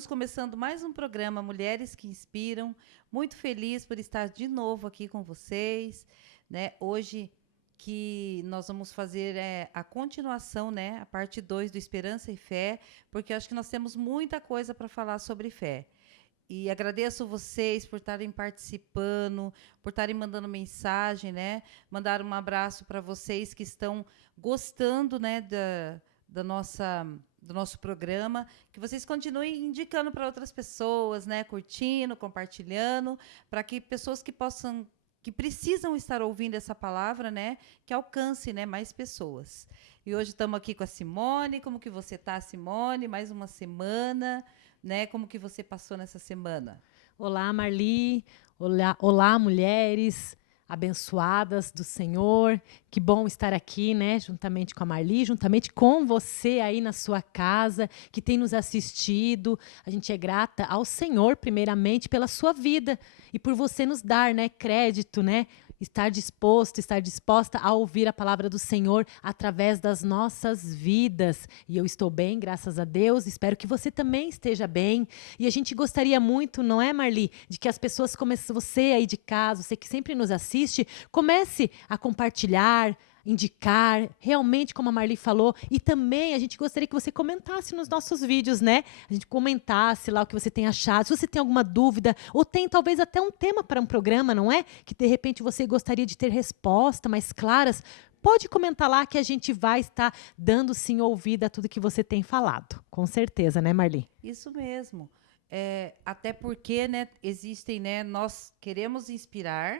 Estamos começando mais um programa Mulheres que Inspiram. Muito feliz por estar de novo aqui com vocês, né? Hoje que nós vamos fazer a continuação, né? A parte 2 do Esperança e Fé, porque eu acho que nós temos muita coisa para falar sobre fé. E agradeço vocês por estarem participando, por estarem mandando mensagem, né? Mandar um abraço para vocês que estão gostando, né, do nosso programa, que vocês continuem indicando para outras pessoas, né, curtindo, compartilhando, para que pessoas que precisam estar ouvindo essa palavra, né, que alcance, né, mais pessoas. E hoje estamos aqui com a Simone. Como que você está, Simone? Mais uma semana, né? Como que você passou nessa semana? Olá, Marli. Olá, mulheres abençoadas do Senhor. Que bom estar aqui, né, juntamente com a Marli, juntamente com você aí na sua casa, que tem nos assistido. A gente é grata ao Senhor, primeiramente, pela sua vida e por você nos dar, né, crédito, né, estar disposto, estar disposta a ouvir a palavra do Senhor através das nossas vidas. E eu estou bem, graças a Deus. Espero que você também esteja bem. E a gente gostaria muito, não é, Marli, de que as pessoas comecem, você aí de casa, você que sempre nos assiste, comece a compartilhar, indicar, realmente, como a Marli falou, e também a gente gostaria que você comentasse nos nossos vídeos, né? A gente comentasse lá o que você tem achado, se você tem alguma dúvida, ou tem talvez até um tema para um programa, não é? Que de repente você gostaria de ter respostas mais claras. Pode comentar lá que a gente vai estar dando sim ouvida a tudo que você tem falado. Com certeza, né, Marli? Isso mesmo. Até porque, né, existem, né, nós queremos inspirar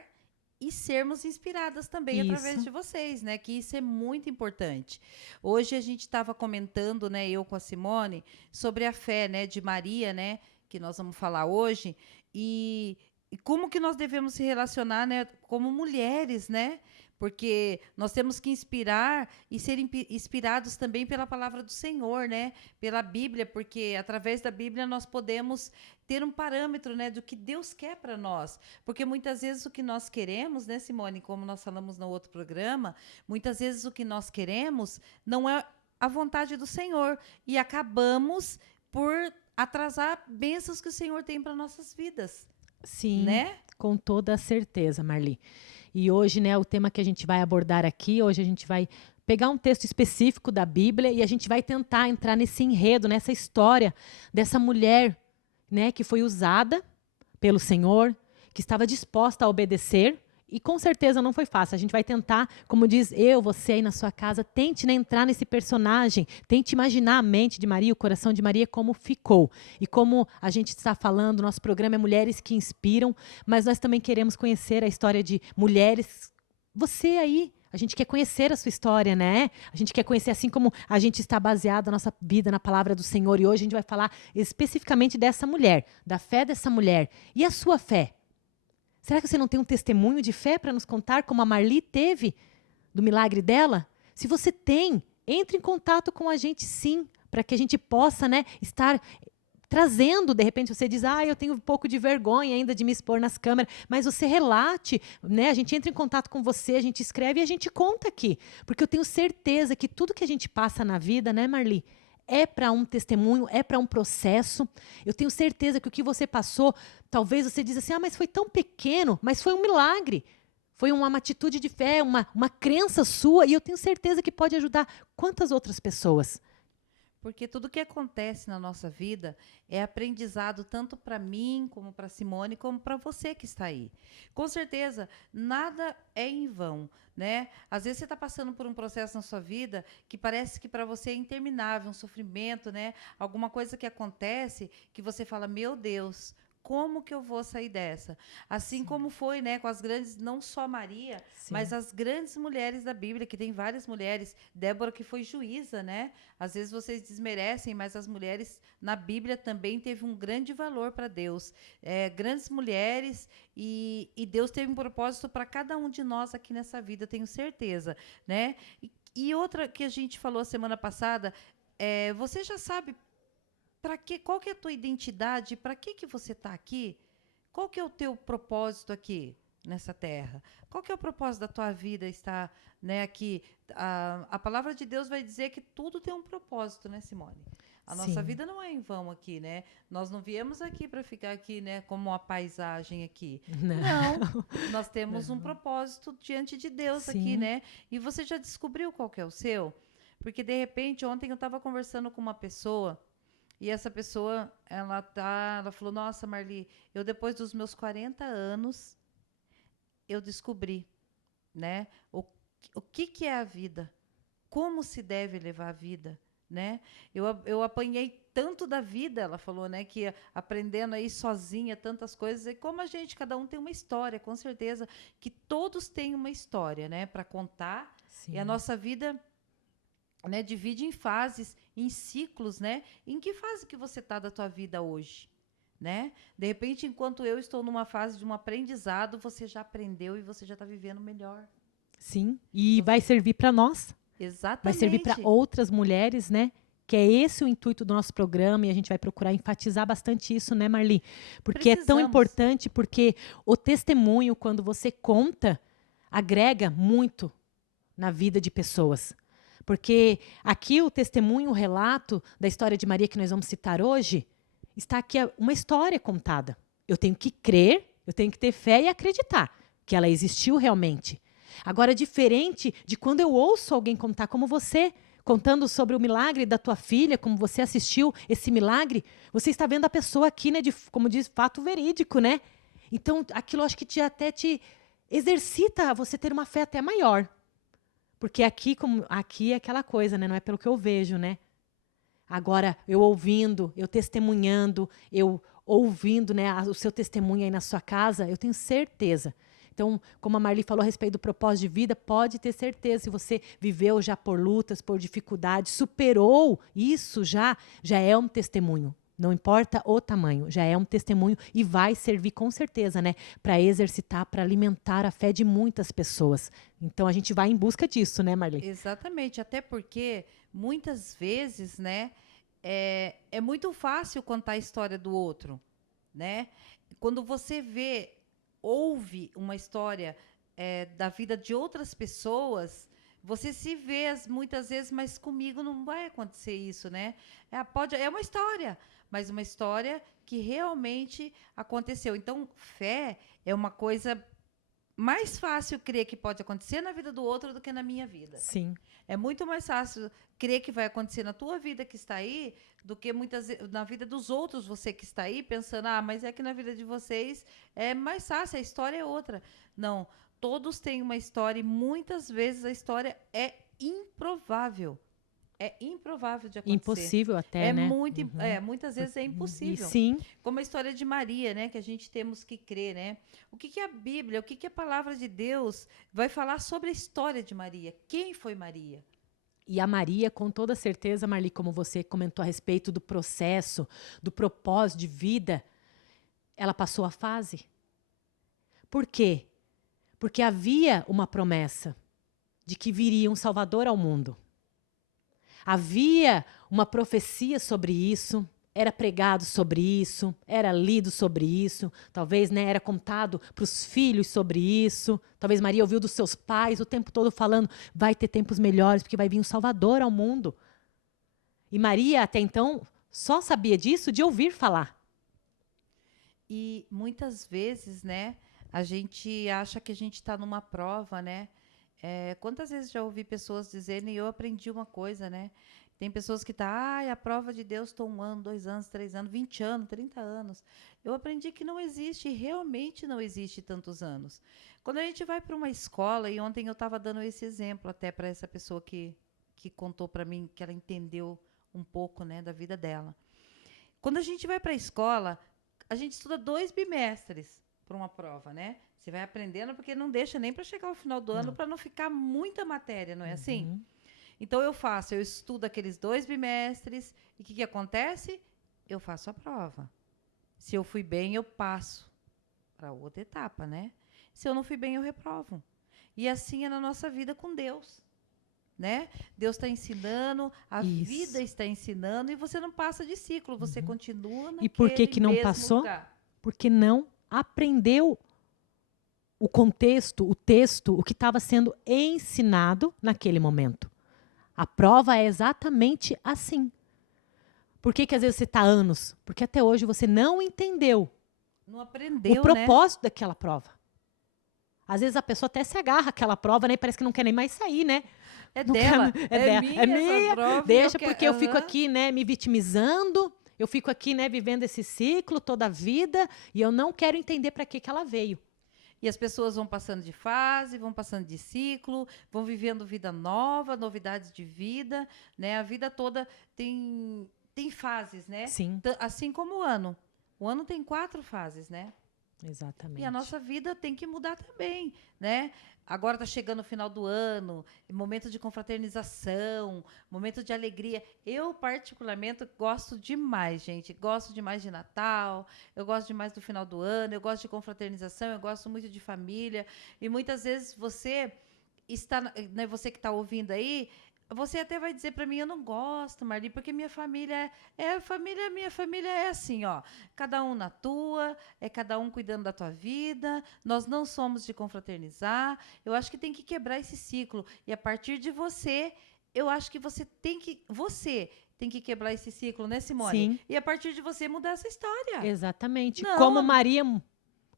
e sermos inspiradas também através Isso. de vocês, né? Que isso é muito importante. Hoje a gente estava comentando, né, eu com a Simone, sobre a fé, né, de Maria, né, que nós vamos falar hoje, e como que nós devemos se relacionar, né, como mulheres, né? Porque nós temos que inspirar e ser inspirados também pela palavra do Senhor, né? Pela Bíblia, porque através da Bíblia nós podemos ter um parâmetro, né, do que Deus quer para nós. Porque muitas vezes o que nós queremos, né, Simone, como nós falamos no outro programa, muitas vezes o que nós queremos não é a vontade do Senhor. E acabamos por atrasar bênçãos que o Senhor tem para nossas vidas, Sim, né? com toda a certeza, Marli. E hoje, né, o tema que a gente vai abordar aqui, hoje a gente vai pegar um texto específico da Bíblia e a gente vai tentar entrar nesse enredo, nessa história dessa mulher, né, que foi usada pelo Senhor, que estava disposta a obedecer. E com certeza não foi fácil. A gente vai tentar, como diz eu, você aí na sua casa, tente, né, entrar nesse personagem, tente imaginar a mente de Maria, o coração de Maria, como ficou. E como a gente está falando, nosso programa é Mulheres que Inspiram, mas nós também queremos conhecer a história de mulheres. Você aí, a gente quer conhecer a sua história, né? A gente quer conhecer, assim como a gente está baseado a nossa vida na palavra do Senhor. E hoje a gente vai falar especificamente dessa mulher, da fé dessa mulher. E a sua fé? Será que você não tem um testemunho de fé para nos contar, como a Marli teve, do milagre dela? Se você tem, entre em contato com a gente sim, para que a gente possa, né, estar trazendo, de repente você diz, eu tenho um pouco de vergonha ainda de me expor nas câmeras, mas você relate, né, a gente entra em contato com você, a gente escreve e a gente conta aqui, porque eu tenho certeza que tudo que a gente passa na vida, né, Marli, é para um testemunho, é para um processo. Eu tenho certeza que o que você passou, talvez você diz assim, mas foi tão pequeno, mas foi um milagre. Foi uma atitude de fé, uma crença sua, e eu tenho certeza que pode ajudar quantas outras pessoas. Porque tudo que acontece na nossa vida é aprendizado tanto para mim, como para Simone, como para você que está aí. Com certeza, nada é em vão, né? Às vezes você está passando por um processo na sua vida que parece que para você é interminável, um sofrimento, né? Alguma coisa que acontece que você fala, meu Deus, como que eu vou sair dessa? Assim Sim. como foi, né, com as grandes, não só Maria, mas Sim. as grandes mulheres da Bíblia, que tem várias mulheres. Débora, que foi juíza, né? Às vezes vocês desmerecem, mas as mulheres na Bíblia também teve um grande valor para Deus. Grandes mulheres, e Deus teve um propósito para cada um de nós aqui nessa vida, eu tenho certeza, né? E outra que a gente falou semana passada, você já sabe qual que é a tua identidade, para que você está aqui? Qual que é o teu propósito aqui nessa terra? Qual que é o propósito da tua vida estar, né, aqui? A palavra de Deus vai dizer que tudo tem um propósito, né, Simone? A nossa Sim. vida não é em vão aqui, né? Nós não viemos aqui para ficar aqui, né, como uma paisagem aqui. Não, nós temos um propósito diante de Deus aqui, Sim. né? E você já descobriu qual que é o seu? Porque de repente ontem eu estava conversando com uma pessoa e essa pessoa, ela falou: "Nossa, Marli, eu depois dos meus 40 anos eu descobri, né, o que que é a vida, como se deve levar a vida, né? Eu apanhei tanto da vida", ela falou, né, que aprendendo aí sozinha tantas coisas, e como a gente, cada um tem uma história, com certeza que todos têm uma história, né, para contar, e a Sim. nossa vida, né, divide em fases, em ciclos, né? Em que fase que você está da tua vida hoje, né? De repente, enquanto eu estou numa fase de um aprendizado, você já aprendeu e você já está vivendo melhor. Sim. E vai Você, servir para nós. Vai servir para exatamente. outras mulheres, né? Que é esse o intuito do nosso programa e a gente vai procurar enfatizar bastante isso, né, Marli? Porque é tão Precisamos. importante, porque o testemunho, quando você conta, agrega muito na vida de pessoas. Porque aqui o testemunho, o relato da história de Maria que nós vamos citar hoje, está aqui uma história contada. Eu tenho que crer, eu tenho que ter fé e acreditar que ela existiu realmente. Agora, diferente de quando eu ouço alguém contar, como você, contando sobre o milagre da tua filha, como você assistiu esse milagre, você está vendo a pessoa aqui, né, como diz, fato verídico, né? Então, aquilo acho que até te exercita a você ter uma fé até maior. Porque aqui é aquela coisa, né? Não é pelo que eu vejo, né? Agora, eu ouvindo, eu testemunhando, eu ouvindo, né, o seu testemunho aí na sua casa, eu tenho certeza. Então, como a Marli falou a respeito do propósito de vida, pode ter certeza, se você viveu já por lutas, por dificuldades, superou isso já é um testemunho. Não importa o tamanho, já é um testemunho e vai servir com certeza, né, para exercitar, para alimentar a fé de muitas pessoas. Então a gente vai em busca disso, né, Marli? Exatamente, até porque muitas vezes, né, é muito fácil contar a história do outro, né? Quando você ouve uma história da vida de outras pessoas, você se vê muitas vezes, mas comigo não vai acontecer isso, né? É uma história, mas uma história que realmente aconteceu. Então, fé é uma coisa mais fácil crer que pode acontecer na vida do outro do que na minha vida. Sim. É muito mais fácil crer que vai acontecer na tua vida que está aí do que muitas na vida dos outros, você que está aí pensando, mas é que na vida de vocês é mais fácil, a história é outra. Não, todos têm uma história e muitas vezes a história é improvável. É improvável de acontecer. Impossível até, né? Muitas vezes é E impossível. sim. Como a história de Maria, né, que a gente temos que crer, né? O que que a Bíblia, o que que a palavra de Deus vai falar sobre a história de Maria? Quem foi Maria? E a Maria, com toda certeza, Marli, como você comentou a respeito do processo, do propósito de vida, ela passou a fase. Por quê? Porque havia uma promessa de que viria um Salvador ao mundo. Havia uma profecia sobre isso, era pregado sobre isso, era lido sobre isso, talvez, né, era contado para os filhos sobre isso. Talvez Maria ouviu dos seus pais o tempo todo falando, vai ter tempos melhores, porque vai vir um Salvador ao mundo. E Maria, até então, só sabia disso de ouvir falar. E muitas vezes, né, a gente acha que a gente está numa prova, né? Quantas vezes já ouvi pessoas dizerem, eu aprendi uma coisa, né? Tem pessoas que a prova de Deus estou 1 ano, 2 anos, 3 anos, 20 anos, 30 anos. Eu aprendi que não existe, realmente não existe tantos anos. Quando a gente vai para uma escola, e ontem eu estava dando esse exemplo até para essa pessoa que contou para mim que ela entendeu um pouco, né, da vida dela. Quando a gente vai para a escola, a gente estuda 2 bimestres para uma prova, né? Você vai aprendendo porque não deixa nem para chegar ao final do ano para não ficar muita matéria, não é assim? Então eu estudo aqueles 2 bimestres e o que acontece? Eu faço a prova. Se eu fui bem, eu passo para outra etapa, né? Se eu não fui bem, eu reprovo. E assim é na nossa vida com Deus, né? Deus está ensinando, a vida está ensinando e você não passa de ciclo, você continua naquele E por que não mesmo passou? lugar. Porque não aprendeu o contexto, o texto, o que estava sendo ensinado naquele momento. A prova é exatamente assim. Por que às vezes você está anos? Porque até hoje você não entendeu Não aprendeu, o propósito daquela prova. Às vezes a pessoa até se agarra àquela prova, né? E parece que não quer nem mais sair, né? É Não dela. quer, É dela. É minha essa minha. prova. Deixa, eu porque eu fico aqui, né, me vitimizando. Eu fico aqui, né, vivendo esse ciclo toda a vida. E eu não quero entender para que ela veio. E as pessoas vão passando de fase, vão passando de ciclo, vão vivendo vida nova, novidades de vida, né? A vida toda tem fases, né? Sim. Assim como o ano. O ano tem 4 fases, né? Exatamente. E a nossa vida tem que mudar também, né? Agora está chegando o final do ano, momento de confraternização, momento de alegria. Eu, particularmente, gosto demais, gente. Gosto demais de Natal, eu gosto demais do final do ano, eu gosto de confraternização, eu gosto muito de família. E muitas vezes você está, né, você que está ouvindo aí, você até vai dizer para mim, eu não gosto, Marli, porque minha família minha família é assim, ó, cada um na tua, é cada um cuidando da tua vida, nós não somos de confraternizar. Eu acho que tem que quebrar esse ciclo, e a partir de você, eu acho que você tem que quebrar esse ciclo, né, Simone? Sim. E a partir de você mudar essa história. Exatamente. Não. Como Maria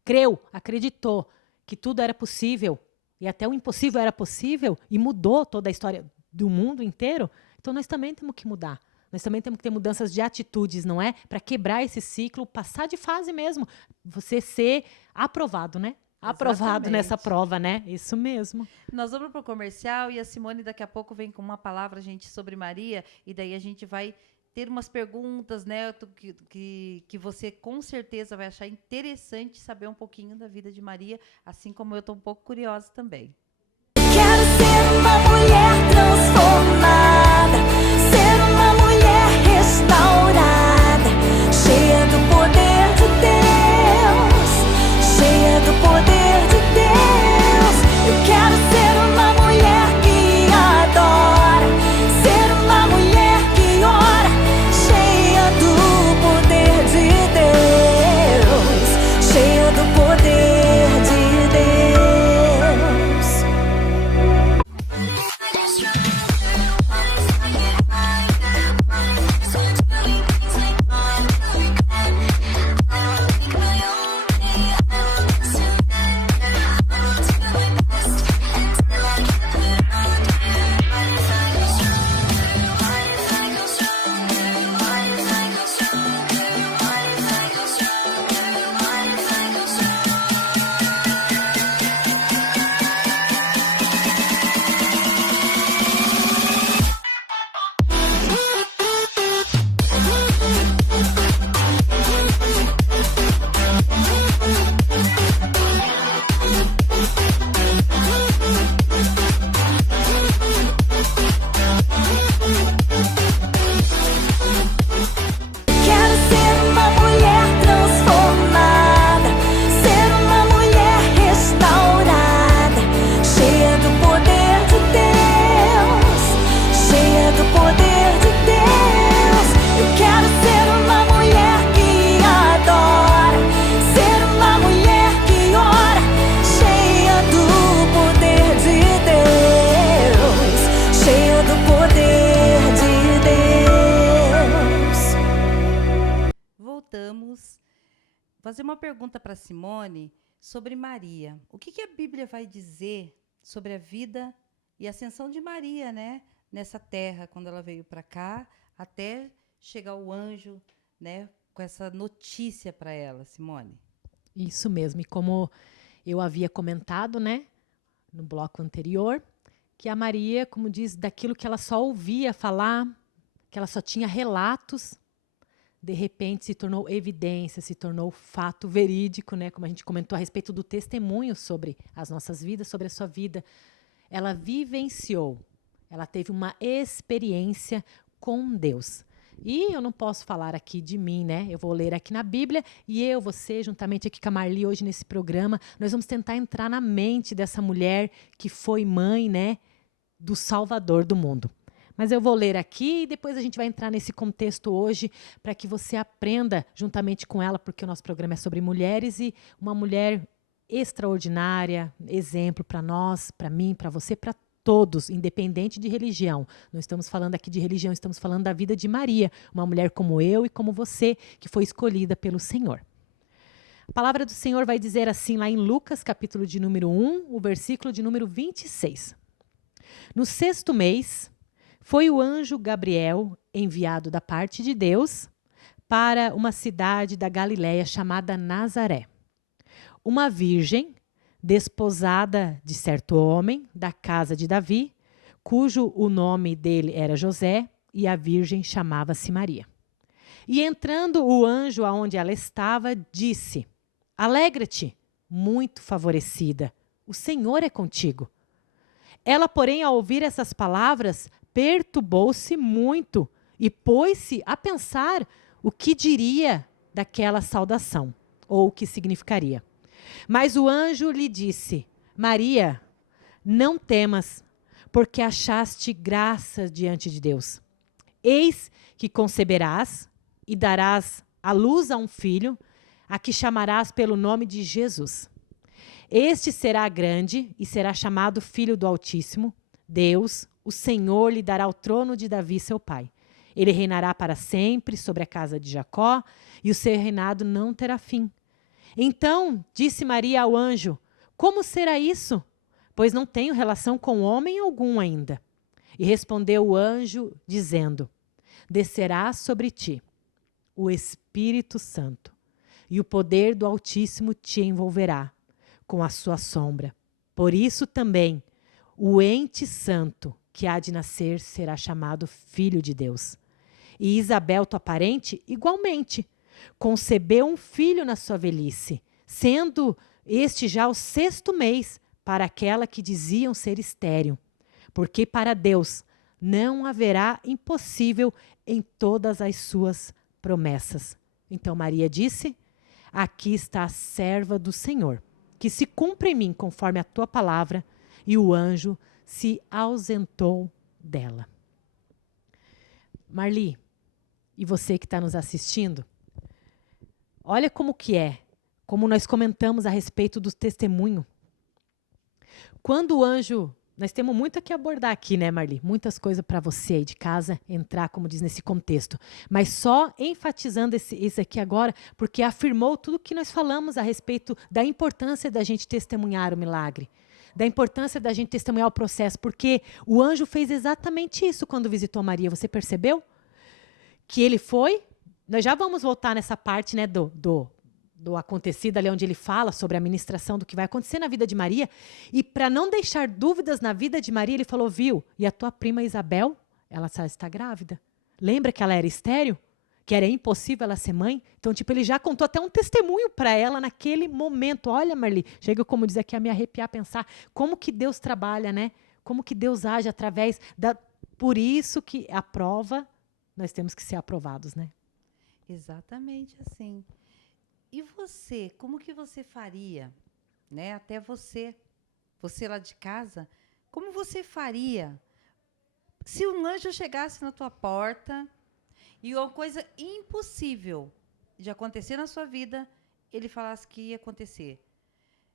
creu, acreditou que tudo era possível, e até o impossível era possível, e mudou toda a história do mundo inteiro, então nós também temos que mudar. Nós também temos que ter mudanças de atitudes, não é? Para quebrar esse ciclo, passar de fase mesmo. Você ser aprovado, né? Aprovado nessa prova, né? Isso mesmo. Nós vamos para o comercial e a Simone daqui a pouco vem com uma palavra, gente, sobre Maria, e daí a gente vai ter umas perguntas, né, que você com certeza vai achar interessante saber um pouquinho da vida de Maria, assim como eu estou um pouco curiosa também. Quero ser uma mulher transformada, ser uma mulher restaurada, cheia do poder de Deus, cheia do poder de Deus. Eu quero ser uma mulher que adora, ser uma mulher que ora, cheia do poder de Deus, cheia do poder de Deus. Quero ser uma mulher transformada, ser uma mulher restaurada, cheia do poder de Deus, cheia do poder de Deus. Eu quero ser uma mulher que adora, ser uma mulher que ora, cheia do poder de Deus, cheia do poder de Deus. Voltamos. Fazer uma pergunta para Simone sobre Maria. O que a Bíblia vai dizer sobre a vida e a ascensão de Maria, né? Nessa terra, quando ela veio para cá, até chegar o anjo, né? Com essa notícia para ela, Simone. Isso mesmo. E como eu havia comentado, né, no bloco anterior, que a Maria, como diz, daquilo que ela só ouvia falar, que ela só tinha relatos, de repente se tornou evidência, se tornou fato verídico, né? Como a gente comentou a respeito do testemunho sobre as nossas vidas, sobre a sua vida. Ela vivenciou, ela teve uma experiência com Deus. E eu não posso falar aqui de mim, né? Eu vou ler aqui na Bíblia e eu, você, juntamente aqui com a Marli hoje nesse programa, nós vamos tentar entrar na mente dessa mulher que foi mãe, né, do Salvador do mundo. Mas eu vou ler aqui e depois a gente vai entrar nesse contexto hoje para que você aprenda juntamente com ela, porque o nosso programa é sobre mulheres e uma mulher extraordinária, exemplo para nós, para mim, para você, para todos, independente de religião. Não estamos falando aqui de religião, estamos falando da vida de Maria, uma mulher como eu e como você, que foi escolhida pelo Senhor. A palavra do Senhor vai dizer assim lá em Lucas, capítulo de número 1, o versículo de número 26. No 6º mês, foi o anjo Gabriel, enviado da parte de Deus, para uma cidade da Galiléia chamada Nazaré. Uma virgem, desposada de certo homem, da casa de Davi, cujo o nome dele era José, e a virgem chamava-se Maria. E entrando o anjo aonde ela estava, disse: Alegra-te, muito favorecida, o Senhor é contigo. Ela, porém, ao ouvir essas palavras, perturbou-se muito e pôs-se a pensar o que diria daquela saudação, ou o que significaria. Mas o anjo lhe disse: Maria, não temas, porque achaste graça diante de Deus. Eis que conceberás e darás à luz a um filho, a que chamarás pelo nome de Jesus. Este será grande e será chamado Filho do Altíssimo. Deus, o Senhor, lhe dará o trono de Davi, seu pai. Ele reinará para sempre sobre a casa de Jacó, e o seu reinado não terá fim. Então disse Maria ao anjo: Como será isso? Pois não tenho relação com homem algum ainda. E respondeu o anjo, dizendo: Descerá sobre ti o Espírito Santo, e o poder do Altíssimo te envolverá com a sua sombra. Por isso também o ente santo que há de nascer será chamado Filho de Deus. E Isabel, tua parente, igualmente, concebeu um filho na sua velhice, sendo este já o 6º mês para aquela que diziam ser estéril, porque para Deus não haverá impossível em todas as suas promessas. Então Maria disse: Aqui está a serva do Senhor, que se cumpra em mim conforme a tua palavra. E o anjo se ausentou dela. Marli, e você que está nos assistindo, olha como que é, como nós comentamos a respeito do testemunho. Quando o anjo, nós temos muito a que abordar aqui, né, Marli? Muitas coisas para você aí de casa entrar, como diz, nesse contexto. Mas só enfatizando esse aqui agora, porque afirmou tudo que nós falamos a respeito da importância da gente testemunhar o milagre, da importância da gente testemunhar o processo, porque o anjo fez exatamente isso quando visitou Maria. Você percebeu? Que ele foi, nós já vamos voltar nessa parte, né, do acontecido ali, onde ele fala sobre a ministração do que vai acontecer na vida de Maria, e para não deixar dúvidas na vida de Maria, ele falou: viu, e a tua prima Isabel, ela está grávida. Lembra que ela era estéril? Que era impossível ela ser mãe? Então, tipo, ele já contou até um testemunho para ela naquele momento. Olha, Marli, chega, como diz aqui, a me arrepiar, pensar como que Deus trabalha, né? Como que Deus age através da... Por isso que a prova, nós temos que ser aprovados, né? Exatamente assim. E você, como que você faria, né? Até você lá de casa, como você faria se um anjo chegasse na tua porta e uma coisa impossível de acontecer na sua vida, ele falasse que ia acontecer?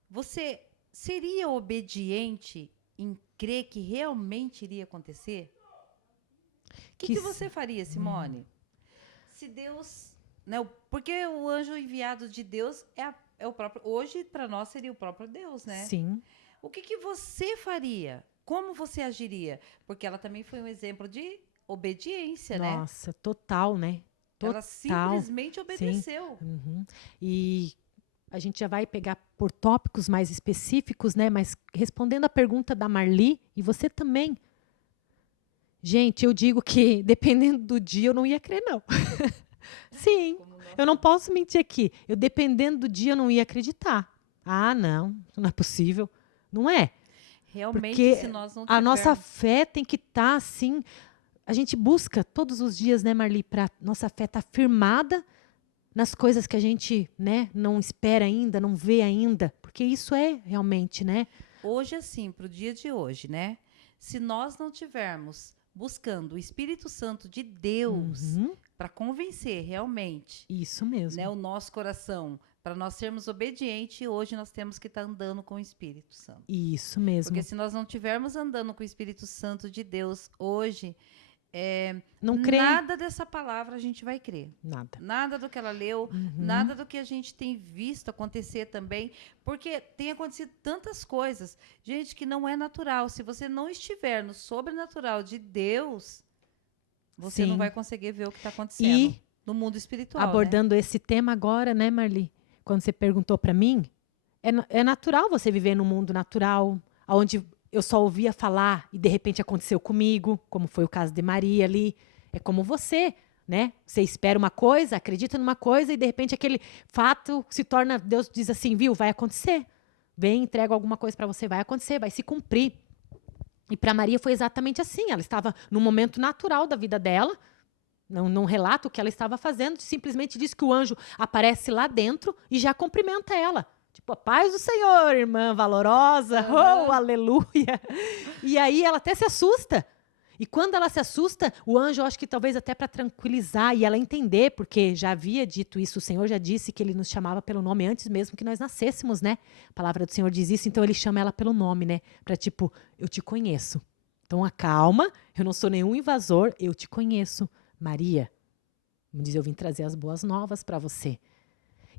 Você seria obediente em crer que realmente iria acontecer? O que você faria, Simone? Se Deus... Né, porque o anjo enviado de Deus é o próprio... Hoje, para nós, seria o próprio Deus, né? Sim. O que você faria? Como você agiria? Porque ela também foi um exemplo de obediência, né? Nossa, total, né? Total. Ela simplesmente obedeceu. Uhum. E a gente já vai pegar por tópicos mais específicos, né? Mas respondendo a pergunta da Marli, e você também. Gente, eu digo que dependendo do dia eu não ia crer, não. Sim, eu não posso mentir aqui. Eu, dependendo do dia, eu não ia acreditar. Ah, não é possível. Não é. Realmente, porque se nós não tivermos... a nossa fé tem que estar assim. A gente busca todos os dias, né, Marli, para nossa fé estar firmada nas coisas que a gente, né, não espera ainda, não vê ainda. Porque isso é realmente, né? Hoje, assim, para o dia de hoje, né? Se nós não tivermos buscando o Espírito Santo de Deus para convencer realmente, isso mesmo, né, o nosso coração, Para nós sermos obedientes, hoje nós temos que estar andando com o Espírito Santo. Isso mesmo. Porque se nós não estivermos andando com o Espírito Santo de Deus hoje, Não crê. nada dessa palavra a gente vai crer. Nada. Nada do que ela leu, nada do que a gente tem visto acontecer também, porque tem acontecido tantas coisas, gente, que não é natural. Se você não estiver no sobrenatural de Deus, você Sim. não vai conseguir ver o que está acontecendo E no mundo espiritual. abordando esse tema agora, né, Marli? Quando você perguntou para mim, é natural você viver num mundo natural, onde eu só ouvia falar e de repente aconteceu comigo, como foi o caso de Maria ali. É como você, né? Você espera uma coisa, acredita numa coisa e de repente aquele fato se torna, Deus diz assim, viu, vai acontecer. Vem, entrega alguma coisa para você, vai acontecer, vai se cumprir. E para Maria foi exatamente assim. Ela estava num momento natural da vida dela, não relata o que ela estava fazendo, simplesmente diz que o anjo aparece lá dentro e já cumprimenta ela. Tipo, a paz do Senhor, irmã valorosa, oh, aleluia. E aí ela até se assusta. E quando ela se assusta, o anjo, eu acho que talvez até para tranquilizar e ela entender, porque já havia dito isso, o Senhor já disse que ele nos chamava pelo nome antes mesmo que nós nascêssemos, né? A palavra do Senhor diz isso, então ele chama ela pelo nome, né? Para tipo, eu te conheço. Então acalma, eu não sou nenhum invasor, eu te conheço. Maria, me diz, eu vim trazer as boas novas para você.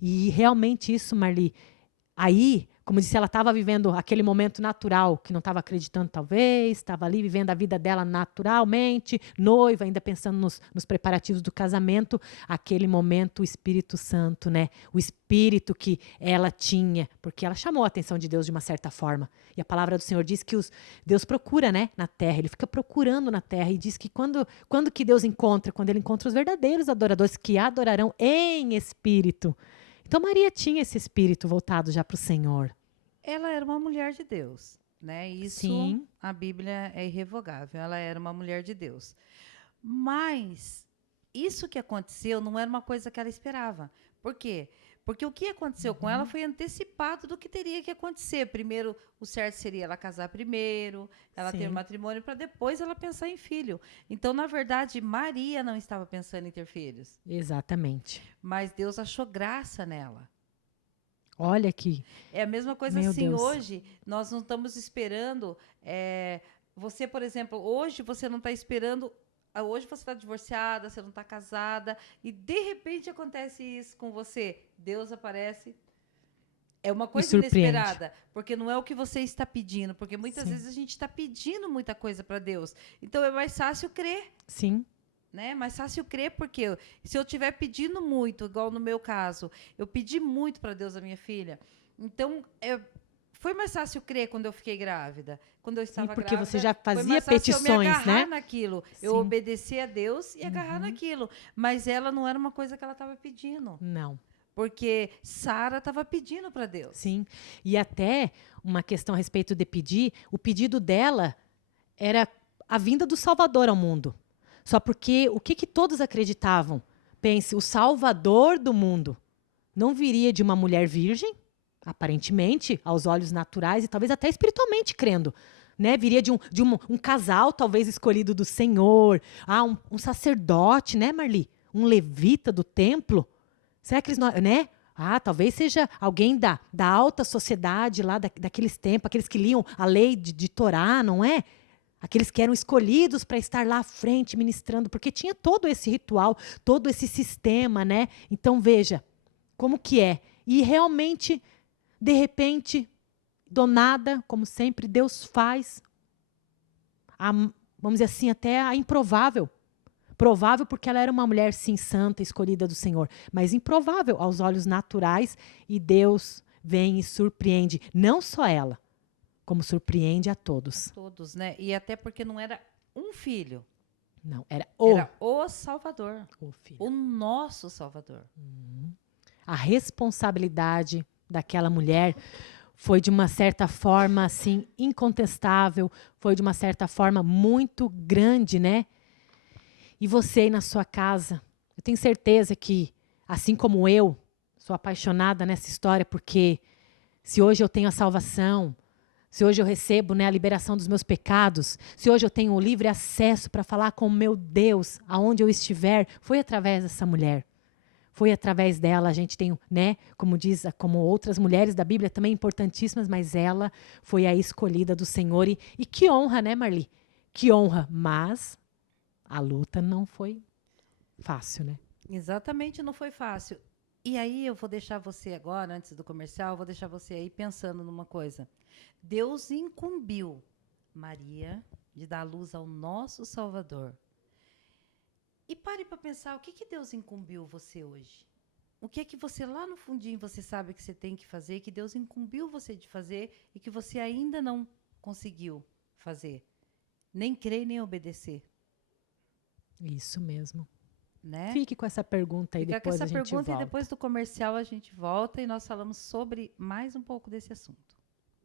E realmente isso, Marli, aí, como disse, ela estava vivendo aquele momento natural, que não estava acreditando talvez, estava ali vivendo a vida dela naturalmente, noiva, ainda pensando nos preparativos do casamento, aquele momento o Espírito Santo, né? O Espírito que ela tinha, porque ela chamou a atenção de Deus de uma certa forma. E a palavra do Senhor diz que Deus procura, né, na terra, ele fica procurando na terra e diz que quando que Deus encontra? Quando ele encontra os verdadeiros adoradores que adorarão em espírito. Então Maria tinha esse espírito voltado já para o Senhor. Ela era uma mulher de Deus, né? Isso, Sim. a Bíblia é irrevogável. Ela era uma mulher de Deus. Mas isso que aconteceu não era uma coisa que ela esperava. Por quê? Porque o que aconteceu com ela foi antecipado do que teria que acontecer. Primeiro, o certo seria ela casar primeiro, ela ter Sim. matrimônio, para depois ela pensar em filho. Então, na verdade, Maria não estava pensando em ter filhos. Exatamente. Mas Deus achou graça nela. Olha aqui. É a mesma coisa Meu assim, Deus. hoje nós não estamos esperando, você, por exemplo, hoje você não está esperando, hoje você está divorciada, você não está casada, e de repente acontece isso com você, Deus aparece, é uma coisa surpreende. inesperada, porque não é o que você está pedindo, porque muitas Sim. vezes a gente está pedindo muita coisa para Deus, então é mais fácil crer. Sim. Né? Mais fácil crer, porque se eu estiver pedindo muito, igual no meu caso, eu pedi muito para Deus a minha filha, então foi mais fácil crer quando eu fiquei grávida. Quando eu estava porque grávida, você já foi fazia mais fácil eu me petições, agarrar né? naquilo. Eu Sim. obedecer a Deus e agarrar naquilo. Mas ela não era uma coisa que ela estava pedindo. Não. Porque Sara estava pedindo para Deus. Sim. E até uma questão a respeito de pedir, o pedido dela era a vinda do Salvador ao mundo. Só porque o que todos acreditavam? Pense, o Salvador do mundo não viria de uma mulher virgem, aparentemente, aos olhos naturais e talvez até espiritualmente crendo. Né? Viria de um casal talvez escolhido do Senhor, um sacerdote, né, Marli? Um levita do templo. Será que eles não, né? Talvez seja alguém da alta sociedade lá daqueles tempos, aqueles que liam a lei de Torá, não é? Aqueles que eram escolhidos para estar lá à frente ministrando, porque tinha todo esse ritual, todo esse sistema, né? Então veja como que é. E realmente, de repente, do nada, como sempre, Deus faz, vamos dizer assim, até a improvável. Provável porque ela era uma mulher, sim, santa, escolhida do Senhor, mas improvável aos olhos naturais, e Deus vem e surpreende, não só ela, como surpreende a todos. Todos, né? E até porque não era um filho. Não, era o Salvador. o filho. O nosso Salvador. A responsabilidade daquela mulher foi, de uma certa forma, assim, incontestável, foi, de uma certa forma, muito grande, né? E você aí na sua casa, eu tenho certeza que, assim como eu, sou apaixonada nessa história, porque se hoje eu tenho a salvação, se hoje eu recebo, né, a liberação dos meus pecados, se hoje eu tenho o livre acesso para falar com o meu Deus, aonde eu estiver, foi através dessa mulher. Foi através dela, a gente tem, né, como outras mulheres da Bíblia também importantíssimas, mas ela foi a escolhida do Senhor. E que honra, né, Marli? Que honra. Mas a luta não foi fácil, né? Exatamente, não foi fácil. E aí eu vou deixar você agora, antes do comercial, vou deixar você aí pensando numa coisa. Deus incumbiu Maria de dar luz ao nosso Salvador. E pare para pensar, o que Deus incumbiu você hoje? O que é que você lá no fundinho você sabe que você tem que fazer, que Deus incumbiu você de fazer e que você ainda não conseguiu fazer? Nem crer, nem obedecer. Isso mesmo. Né? Fique com essa pergunta aí, Fica depois com a essa gente pergunta volta. e depois do comercial a gente volta e nós falamos sobre mais um pouco desse assunto.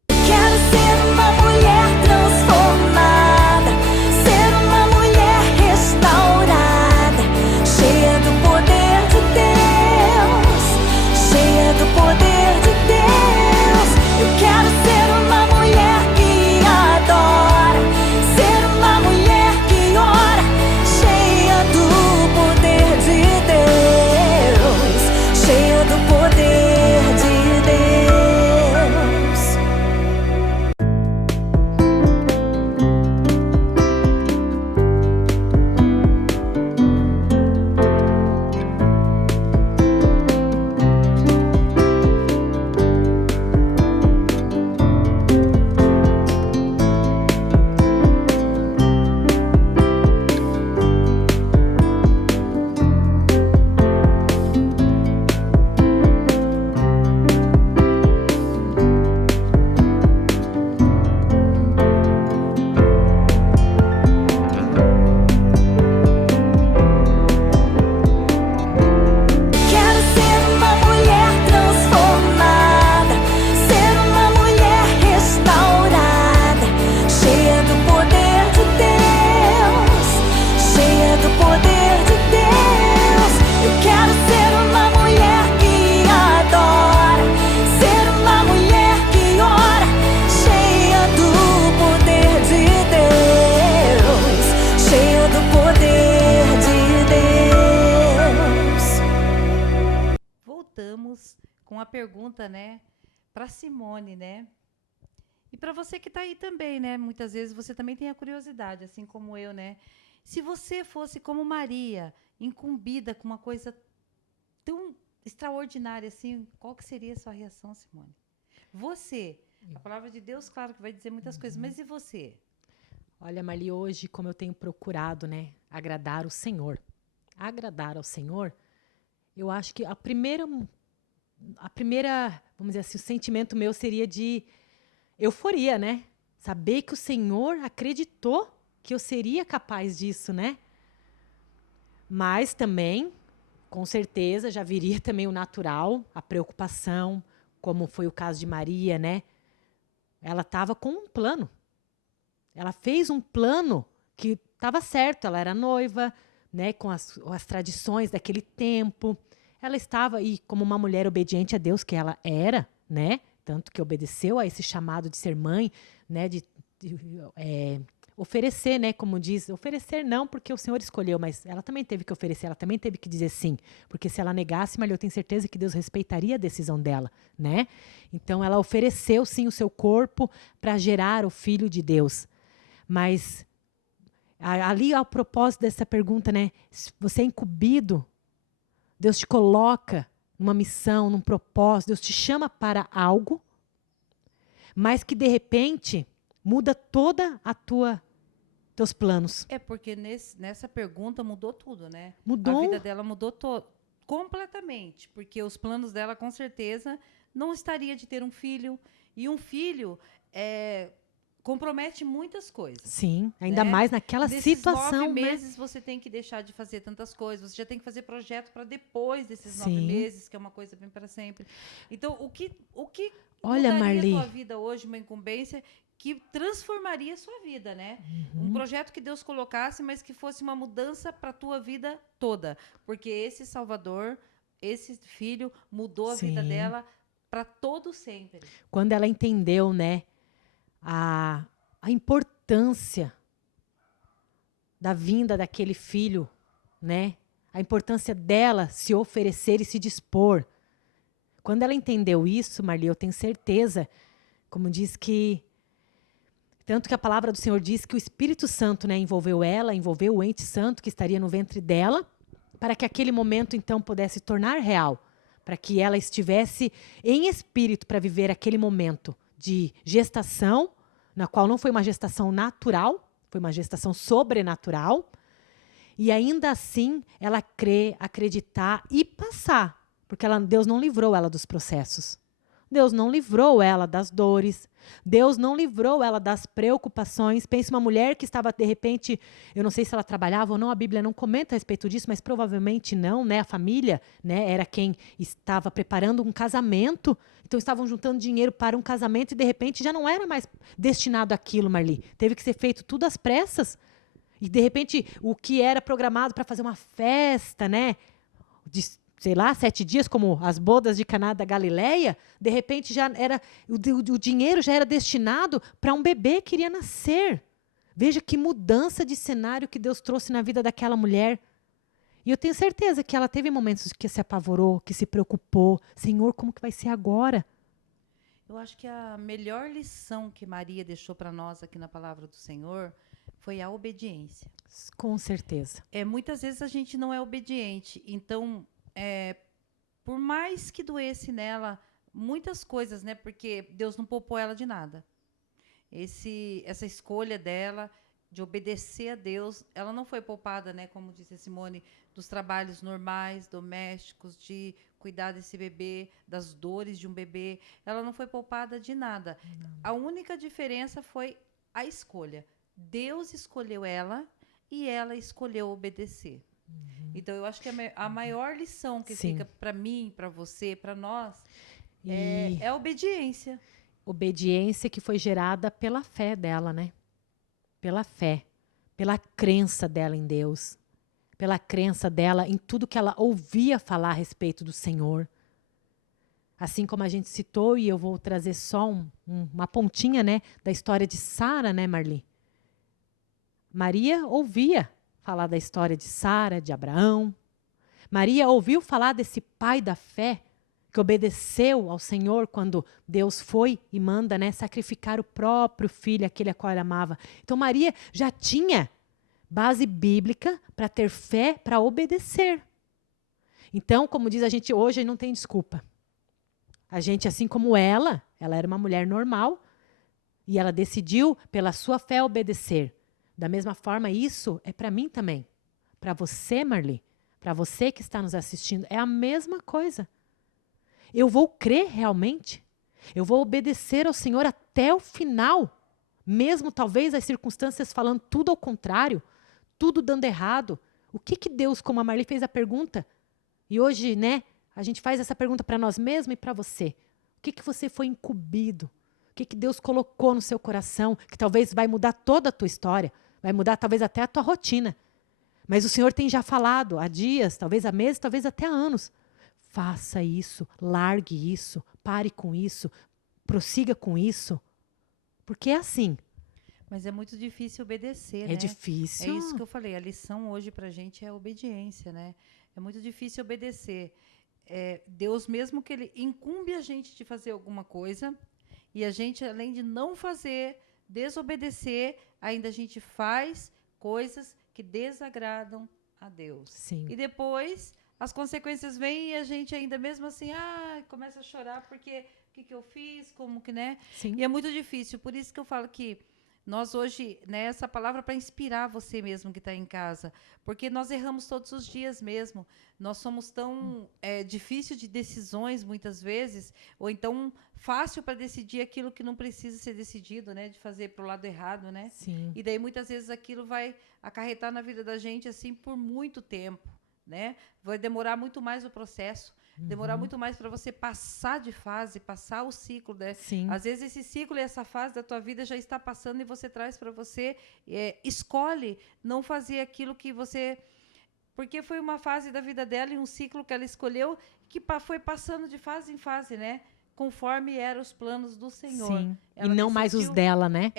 Quero ser uma mulher transformada, ser uma mulher restaurada, cheia do poder de Deus, cheia do poder de Deus. Eu quero ser uma mulher que adora, ser uma mulher que ora, cheia do poder de Deus, cheia do poder de Deus. Quero ser uma mulher transformada, ser uma mulher restaurada, cheia do poder de Deus, cheia do poder de Deus. Eu quero ser uma mulher que adora, ser uma mulher que ora, cheia do poder de Deus, cheia do poder de Deus. Voltamos com a pergunta, né, para Simone, né? E para você que está aí também, né? Muitas vezes você também tem a curiosidade, assim como eu, né? Se você fosse como Maria, incumbida com uma coisa tão extraordinária assim, qual que seria a sua reação, Simone? Você, a palavra de Deus, claro que vai dizer muitas coisas, mas e você? Olha, Marli, hoje, como eu tenho procurado, né, agradar o Senhor. Agradar ao Senhor, eu acho que a primeira, vamos dizer assim, o sentimento meu seria de euforia, né? Saber que o Senhor acreditou que eu seria capaz disso, né? Mas também, com certeza, já viria também o natural, a preocupação, como foi o caso de Maria, né? Ela estava com um plano. Ela fez um plano que estava certo. Ela era noiva, né? Com as tradições daquele tempo. Ela estava, e como uma mulher obediente a Deus que ela era, né? Tanto que obedeceu a esse chamado de ser mãe, né? De oferecer, né? Como diz, oferecer não porque o Senhor escolheu, mas ela também teve que oferecer, ela também teve que dizer sim. Porque se ela negasse, Maria, eu tenho certeza que Deus respeitaria a decisão dela, né? Então ela ofereceu sim o seu corpo para gerar o Filho de Deus. Mas ali ao propósito dessa pergunta, né? Se você é incumbido, Deus te coloca numa missão, num propósito, Deus te chama para algo, mas que de repente muda toda teus planos. É porque nessa pergunta mudou tudo, né? Mudou. A vida dela mudou completamente, porque os planos dela com certeza não estaria de ter um filho, e um filho compromete muitas coisas. Sim, ainda né? mais naquela Nesses situação, 9 né? meses você tem que deixar de fazer tantas coisas, você já tem que fazer projeto para depois desses 9 Sim. meses, que é uma coisa bem para sempre. Então, o que Olha, mudaria Marli, a tua vida hoje, uma incumbência que transformaria a sua vida, né? Um projeto que Deus colocasse, mas que fosse uma mudança para a tua vida toda. Porque esse Salvador, esse filho, mudou a vida Sim. dela para todo sempre. quando ela entendeu, né, a importância da vinda daquele filho, né, a importância dela se oferecer e se dispor. Quando ela entendeu isso, Marli, eu tenho certeza, como diz que, tanto que a palavra do Senhor diz que o Espírito Santo, né, envolveu ela, envolveu o ente santo que estaria no ventre dela, para que aquele momento, então, pudesse tornar real, para que ela estivesse em espírito para viver aquele momento de gestação, na qual não foi uma gestação natural, foi uma gestação sobrenatural, e ainda assim ela crer, acreditar e passar, porque Deus não livrou ela dos processos. Deus não livrou ela das dores. Deus não livrou ela das preocupações. Pense uma mulher que estava, de repente, eu não sei se ela trabalhava ou não, a Bíblia não comenta a respeito disso, mas provavelmente não, né? A família, né, era quem estava preparando um casamento. Então, estavam juntando dinheiro para um casamento e, de repente, já não era mais destinado àquilo, Marli. Teve que ser feito tudo às pressas. E, de repente, o que era programado para fazer uma festa, né, de, sei lá, 7 dias, como as bodas de Caná da Galileia, de repente já era o dinheiro já era destinado para um bebê que iria nascer. Veja que mudança de cenário que Deus trouxe na vida daquela mulher. E eu tenho certeza que ela teve momentos que se apavorou, que se preocupou. Senhor, como que vai ser agora? Eu acho que a melhor lição que Maria deixou para nós aqui na palavra do Senhor foi a obediência. Com certeza. Muitas vezes a gente não é obediente, então por mais que doesse nela muitas coisas, né? Porque Deus não poupou ela de nada. Essa escolha dela de obedecer a Deus, ela não foi poupada, né? Como disse a Simone, dos trabalhos normais, domésticos, de cuidar desse bebê, das dores de um bebê. Ela não foi poupada de nada. Não. A única diferença foi a escolha. Deus escolheu ela e ela escolheu obedecer. Então, eu acho que a maior lição que fica para mim, para você, para nós, é a obediência. Obediência que foi gerada pela fé dela, né? Pela fé, pela crença dela em Deus, pela crença dela em tudo que ela ouvia falar a respeito do Senhor. Assim como a gente citou, e eu vou trazer só uma pontinha, né, da história de Sara, né, Marli? Maria ouvia falar da história de Sara, de Abraão. Maria ouviu falar desse pai da fé que obedeceu ao Senhor quando Deus foi e manda, né, sacrificar o próprio filho, aquele a qual ela amava. Então Maria já tinha base bíblica para ter fé, para obedecer. Então, como diz a gente hoje, não tem desculpa. A gente, assim como ela era uma mulher normal e ela decidiu pela sua fé obedecer. Da mesma forma, isso é para mim também. Para você, Marli, para você que está nos assistindo, é a mesma coisa. Eu vou crer realmente. Eu vou obedecer ao Senhor até o final. Mesmo talvez as circunstâncias falando tudo ao contrário, tudo dando errado. O que Deus, como a Marli fez a pergunta, e hoje, né, a gente faz essa pergunta para nós mesmos e para você. O que você foi incumbido? O que Deus colocou no seu coração que talvez vai mudar toda a tua história? Vai mudar talvez até a tua rotina. Mas o Senhor tem já falado há dias, talvez há meses, talvez até há anos. Faça isso, largue isso, pare com isso, prossiga com isso. Porque é assim. Mas é muito difícil obedecer, né? É difícil. É isso que eu falei. A lição hoje pra gente é a obediência, né? É muito difícil obedecer. Deus, mesmo que Ele incumbe a gente de fazer alguma coisa, e a gente, além de não fazer, desobedecer, ainda a gente faz coisas que desagradam a Deus. Sim. E depois as consequências vêm e a gente ainda mesmo assim, começa a chorar porque o que eu fiz, como que, né? Sim. E é muito difícil. Por isso que eu falo que nós hoje, né, essa palavra para inspirar você mesmo que está em casa, porque nós erramos todos os dias mesmo. Nós somos tão difícil de decisões muitas vezes, ou então fácil para decidir aquilo que não precisa ser decidido, né, de fazer para o lado errado, né? Sim. E daí muitas vezes aquilo vai acarretar na vida da gente assim por muito tempo, né? Vai demorar muito mais o processo. Demorar muito mais para você passar de fase, passar o ciclo, né? Sim. Às vezes esse ciclo e essa fase da tua vida já está passando e você traz para você, escolhe não fazer aquilo que você... Porque foi uma fase da vida dela e um ciclo que ela escolheu que foi passando de fase em fase, né? Conforme eram os planos do Senhor. Sim. Ela E não mais os dela, né?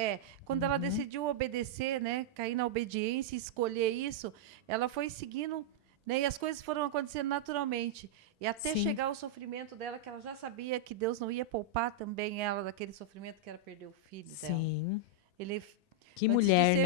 Quando ela decidiu obedecer, né? Cair na obediência e escolher isso, ela foi seguindo né? E as coisas foram acontecendo naturalmente. E até Sim. chegar o sofrimento dela, que ela já sabia que Deus não ia poupar também ela daquele sofrimento que era perder o filho dela. Sim. Ele, Que Antes de mulher, ser-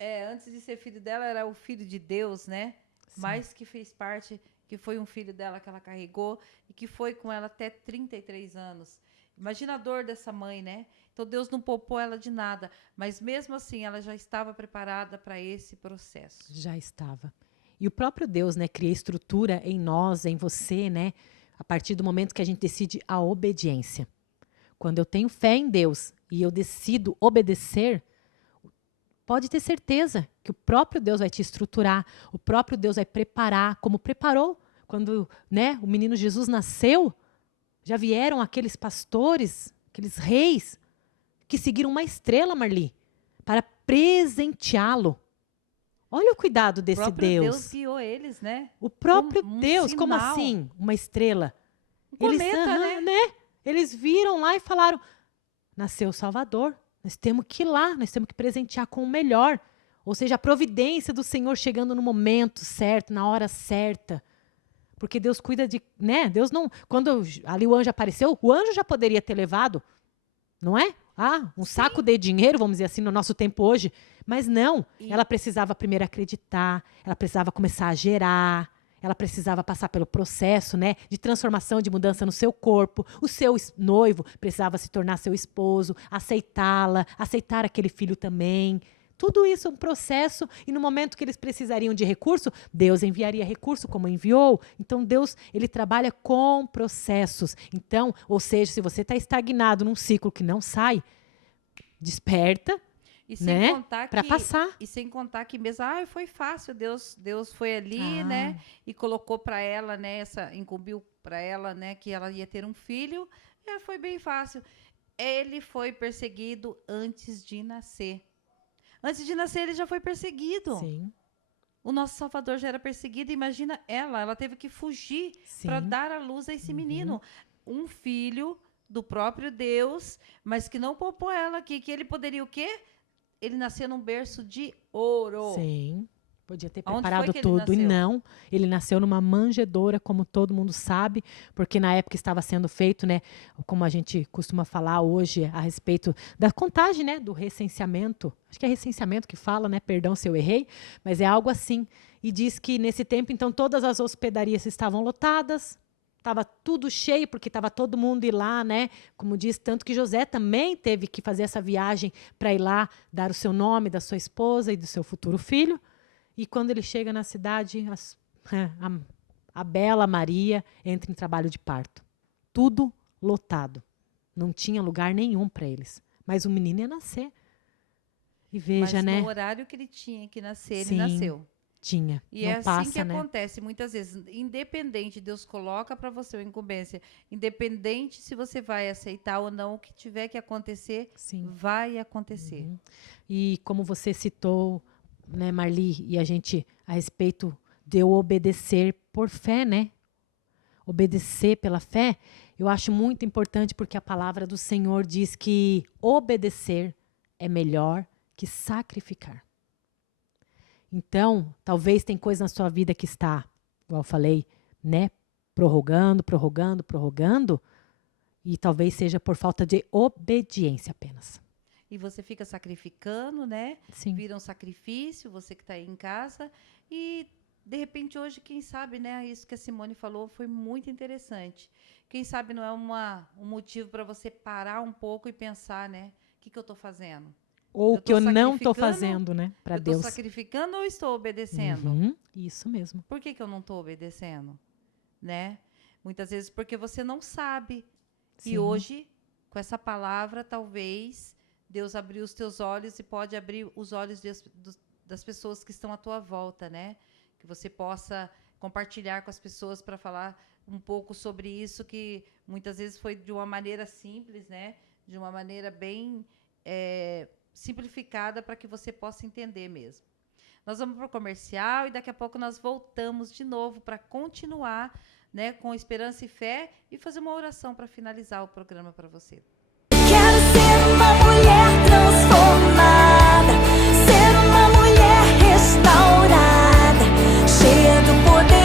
né? antes de ser filho dela, era o filho de Deus, né? Sim. Mas que fez parte, que foi um filho dela que ela carregou e que foi com ela até 33 anos. Imagina a dor dessa mãe, né? Então Deus não poupou ela de nada, mas mesmo assim ela já estava preparada para esse processo. Já estava. E o próprio Deus, né, cria estrutura em nós, em você, né, a partir do momento que a gente decide a obediência. Quando eu tenho fé em Deus e eu decido obedecer, pode ter certeza que o próprio Deus vai te estruturar, o próprio Deus vai preparar, como preparou quando, né, o menino Jesus nasceu. Já vieram aqueles pastores, aqueles reis, que seguiram uma estrela, Marli, para presenteá-lo. Olha o cuidado O desse próprio Deus Deus. guiou eles, né? O próprio Um Deus, como sinal. assim? Uma estrela? Um cometa, aham, né? Eles viram lá e falaram, nasceu o Salvador, nós temos que ir lá, nós temos que presentear com o melhor. Ou seja, a providência do Senhor chegando no momento certo, na hora certa. Porque Deus cuida de, né? Deus não, quando ali o anjo apareceu, o anjo já poderia ter levado, não é? Um saco de dinheiro, vamos dizer assim, no nosso tempo hoje. Mas não, E- ela precisava primeiro acreditar, ela precisava começar a gerar, ela precisava passar pelo processo, né, de transformação, de mudança no seu corpo. O seu noivo precisava se tornar seu esposo, aceitá-la, aceitar aquele filho também. Tudo isso é um processo e no momento que eles precisariam de recurso, Deus enviaria recurso como enviou. Então Deus, ele trabalha com processos. Então, ou seja, se você está estagnado num ciclo que não sai, desperta, E sem né, contar para que passar. E sem contar que mesmo, foi fácil, Deus foi ali, Ah. né, e colocou para ela, né, incumbiu para ela, né, que ela ia ter um filho, foi bem fácil. Ele foi perseguido antes de nascer. Antes de nascer, ele já foi perseguido. Sim, O nosso Salvador já era perseguido. Imagina ela teve que fugir para sim. dar à luz a esse menino. Um filho do próprio Deus, mas que não poupou ela, que ele poderia o quê? Ele nasceu num berço de ouro. Sim. Podia ter Aonde preparado foi que ele tudo. E nasceu? não, ele nasceu numa manjedoura, como todo mundo sabe, porque na época estava sendo feito, né, como a gente costuma falar hoje a respeito da contagem, né, do recenseamento. Acho que é recenseamento que fala, né, perdão se eu errei, mas é algo assim. E diz que nesse tempo, então, todas as hospedarias estavam lotadas, estava tudo cheio, porque estava todo mundo ir lá, né? Como diz, tanto que José também teve que fazer essa viagem para ir lá dar o seu nome da sua esposa e do seu futuro filho. E quando ele chega na cidade, a bela Maria entra em trabalho de parto. Tudo lotado. Não tinha lugar nenhum para eles. Mas o menino ia nascer. E veja, Mas né? no horário que ele tinha que nascer, Sim, ele nasceu. Tinha. E não é assim passa, que né? acontece muitas vezes. Independente, Deus coloca para você uma incumbência. Independente se você vai aceitar ou não, o que tiver que acontecer, Sim. vai acontecer. E como você citou, né, Marli, e a gente, a respeito de eu obedecer por fé, né? Obedecer pela fé, eu acho muito importante porque a palavra do Senhor diz que obedecer é melhor que sacrificar. Então, talvez tem coisa na sua vida que está, igual eu falei, né, prorrogando, e talvez seja por falta de obediência apenas. E você fica sacrificando, né? Sim. Vira um sacrifício, você que está aí em casa. E, de repente, hoje, quem sabe, né? Isso que a Simone falou foi muito interessante. Quem sabe não é um motivo para você parar um pouco e pensar, né? O que eu estou fazendo? Ou Eu que tô eu não estou sacrificando, fazendo, né, para Eu estou Deus. sacrificando ou estou obedecendo? Uhum, isso mesmo. Por que eu não estou obedecendo? Né? Muitas vezes porque você não sabe. Sim. E hoje, com essa palavra, talvez Deus abriu os teus olhos e pode abrir os olhos das pessoas que estão à tua volta, né? Que você possa compartilhar com as pessoas para falar um pouco sobre isso, que muitas vezes foi de uma maneira simples, né? De uma maneira bem simplificada para que você possa entender mesmo. Nós vamos para o comercial e daqui a pouco nós voltamos de novo para continuar, né, com esperança e fé e fazer uma oração para finalizar o programa para você. Quero ser uma mulher transformada, ser uma mulher restaurada, cheia do poder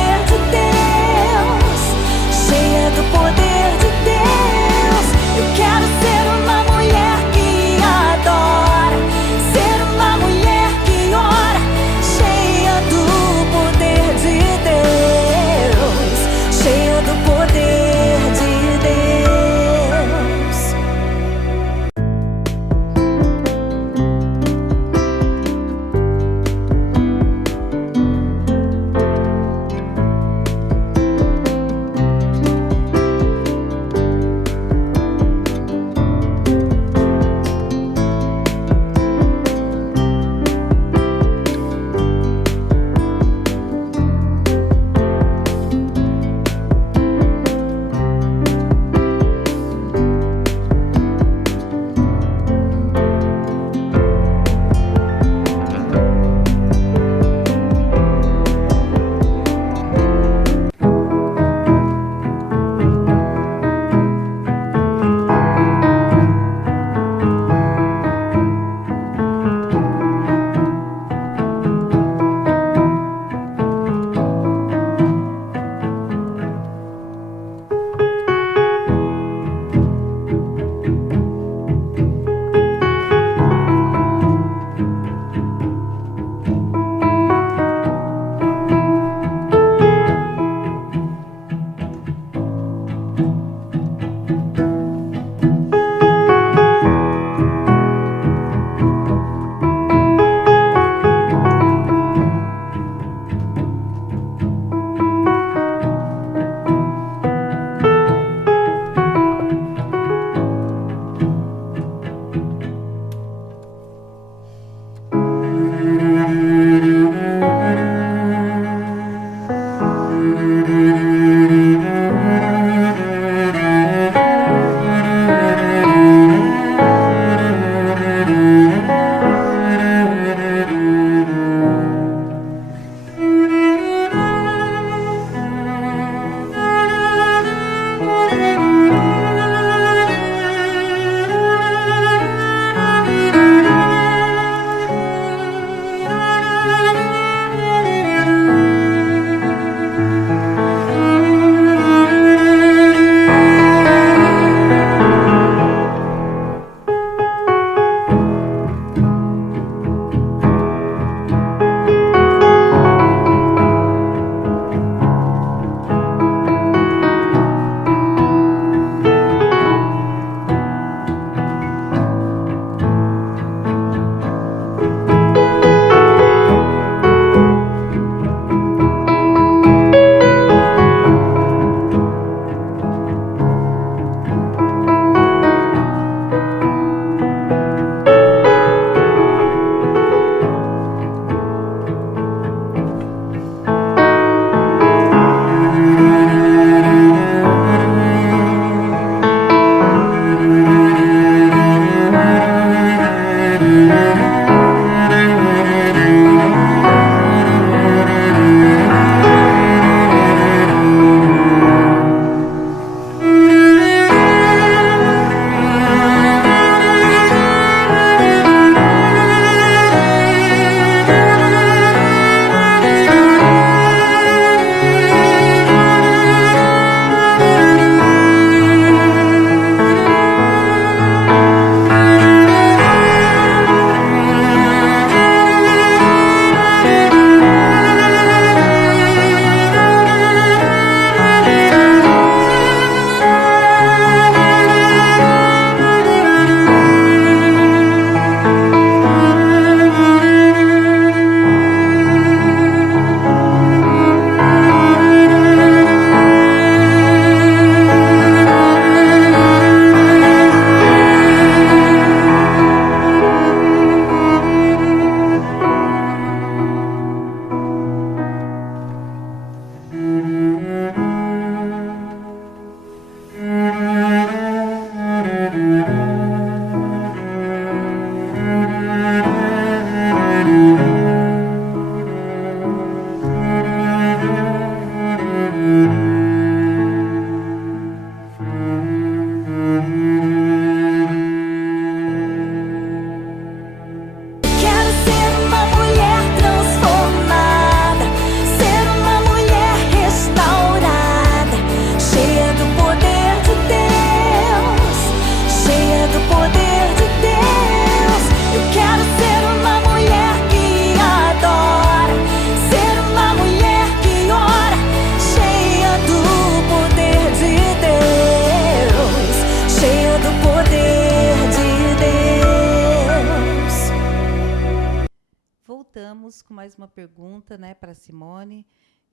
terminarmos com mais uma pergunta, né, para Simone,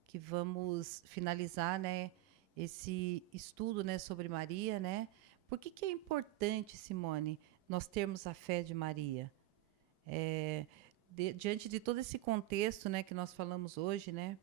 que vamos finalizar, né, esse estudo, né, sobre Maria, né? Por que é importante, Simone, nós termos a fé de Maria? Diante de todo esse contexto, né, que nós falamos hoje, né?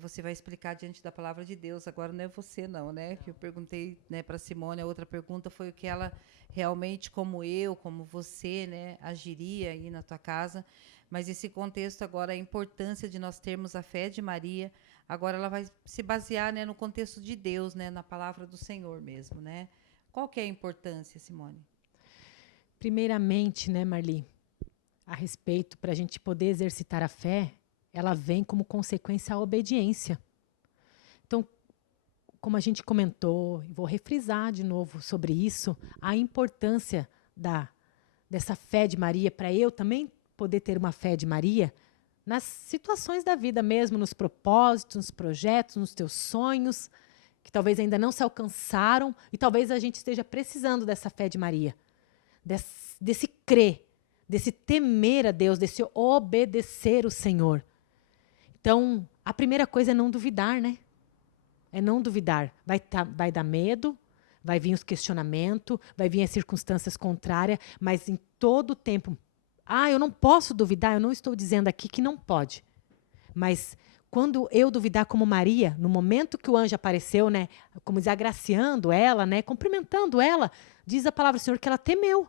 Você vai explicar diante da palavra de Deus. Agora não é você, não, né? Que eu perguntei, né, para Simone. A outra pergunta foi o que ela realmente, como eu, como você, né, agiria aí na tua casa. Mas esse contexto agora, a importância de nós termos a fé de Maria. Agora ela vai se basear, né, no contexto de Deus, né, na palavra do Senhor mesmo, né? Qual que é a importância, Simone? Primeiramente, né, Marli, a respeito, para a gente poder exercitar a fé, ela vem como consequência à obediência. Então, como a gente comentou, e vou refrisar de novo sobre isso, a importância dessa fé de Maria, para eu também poder ter uma fé de Maria, nas situações da vida mesmo, nos propósitos, nos projetos, nos teus sonhos, que talvez ainda não se alcançaram, e talvez a gente esteja precisando dessa fé de Maria, desse crer, desse temer a Deus, desse obedecer o Senhor. Então, a primeira coisa é não duvidar, né? É não duvidar. Vai dar medo, vai vir os questionamentos, vai vir as circunstâncias contrárias, mas em todo o tempo, eu não posso duvidar, eu não estou dizendo aqui que não pode. Mas quando eu duvidar como Maria, no momento que o anjo apareceu, né, como diz, agraciando ela, né, cumprimentando ela, diz a palavra do Senhor que ela temeu.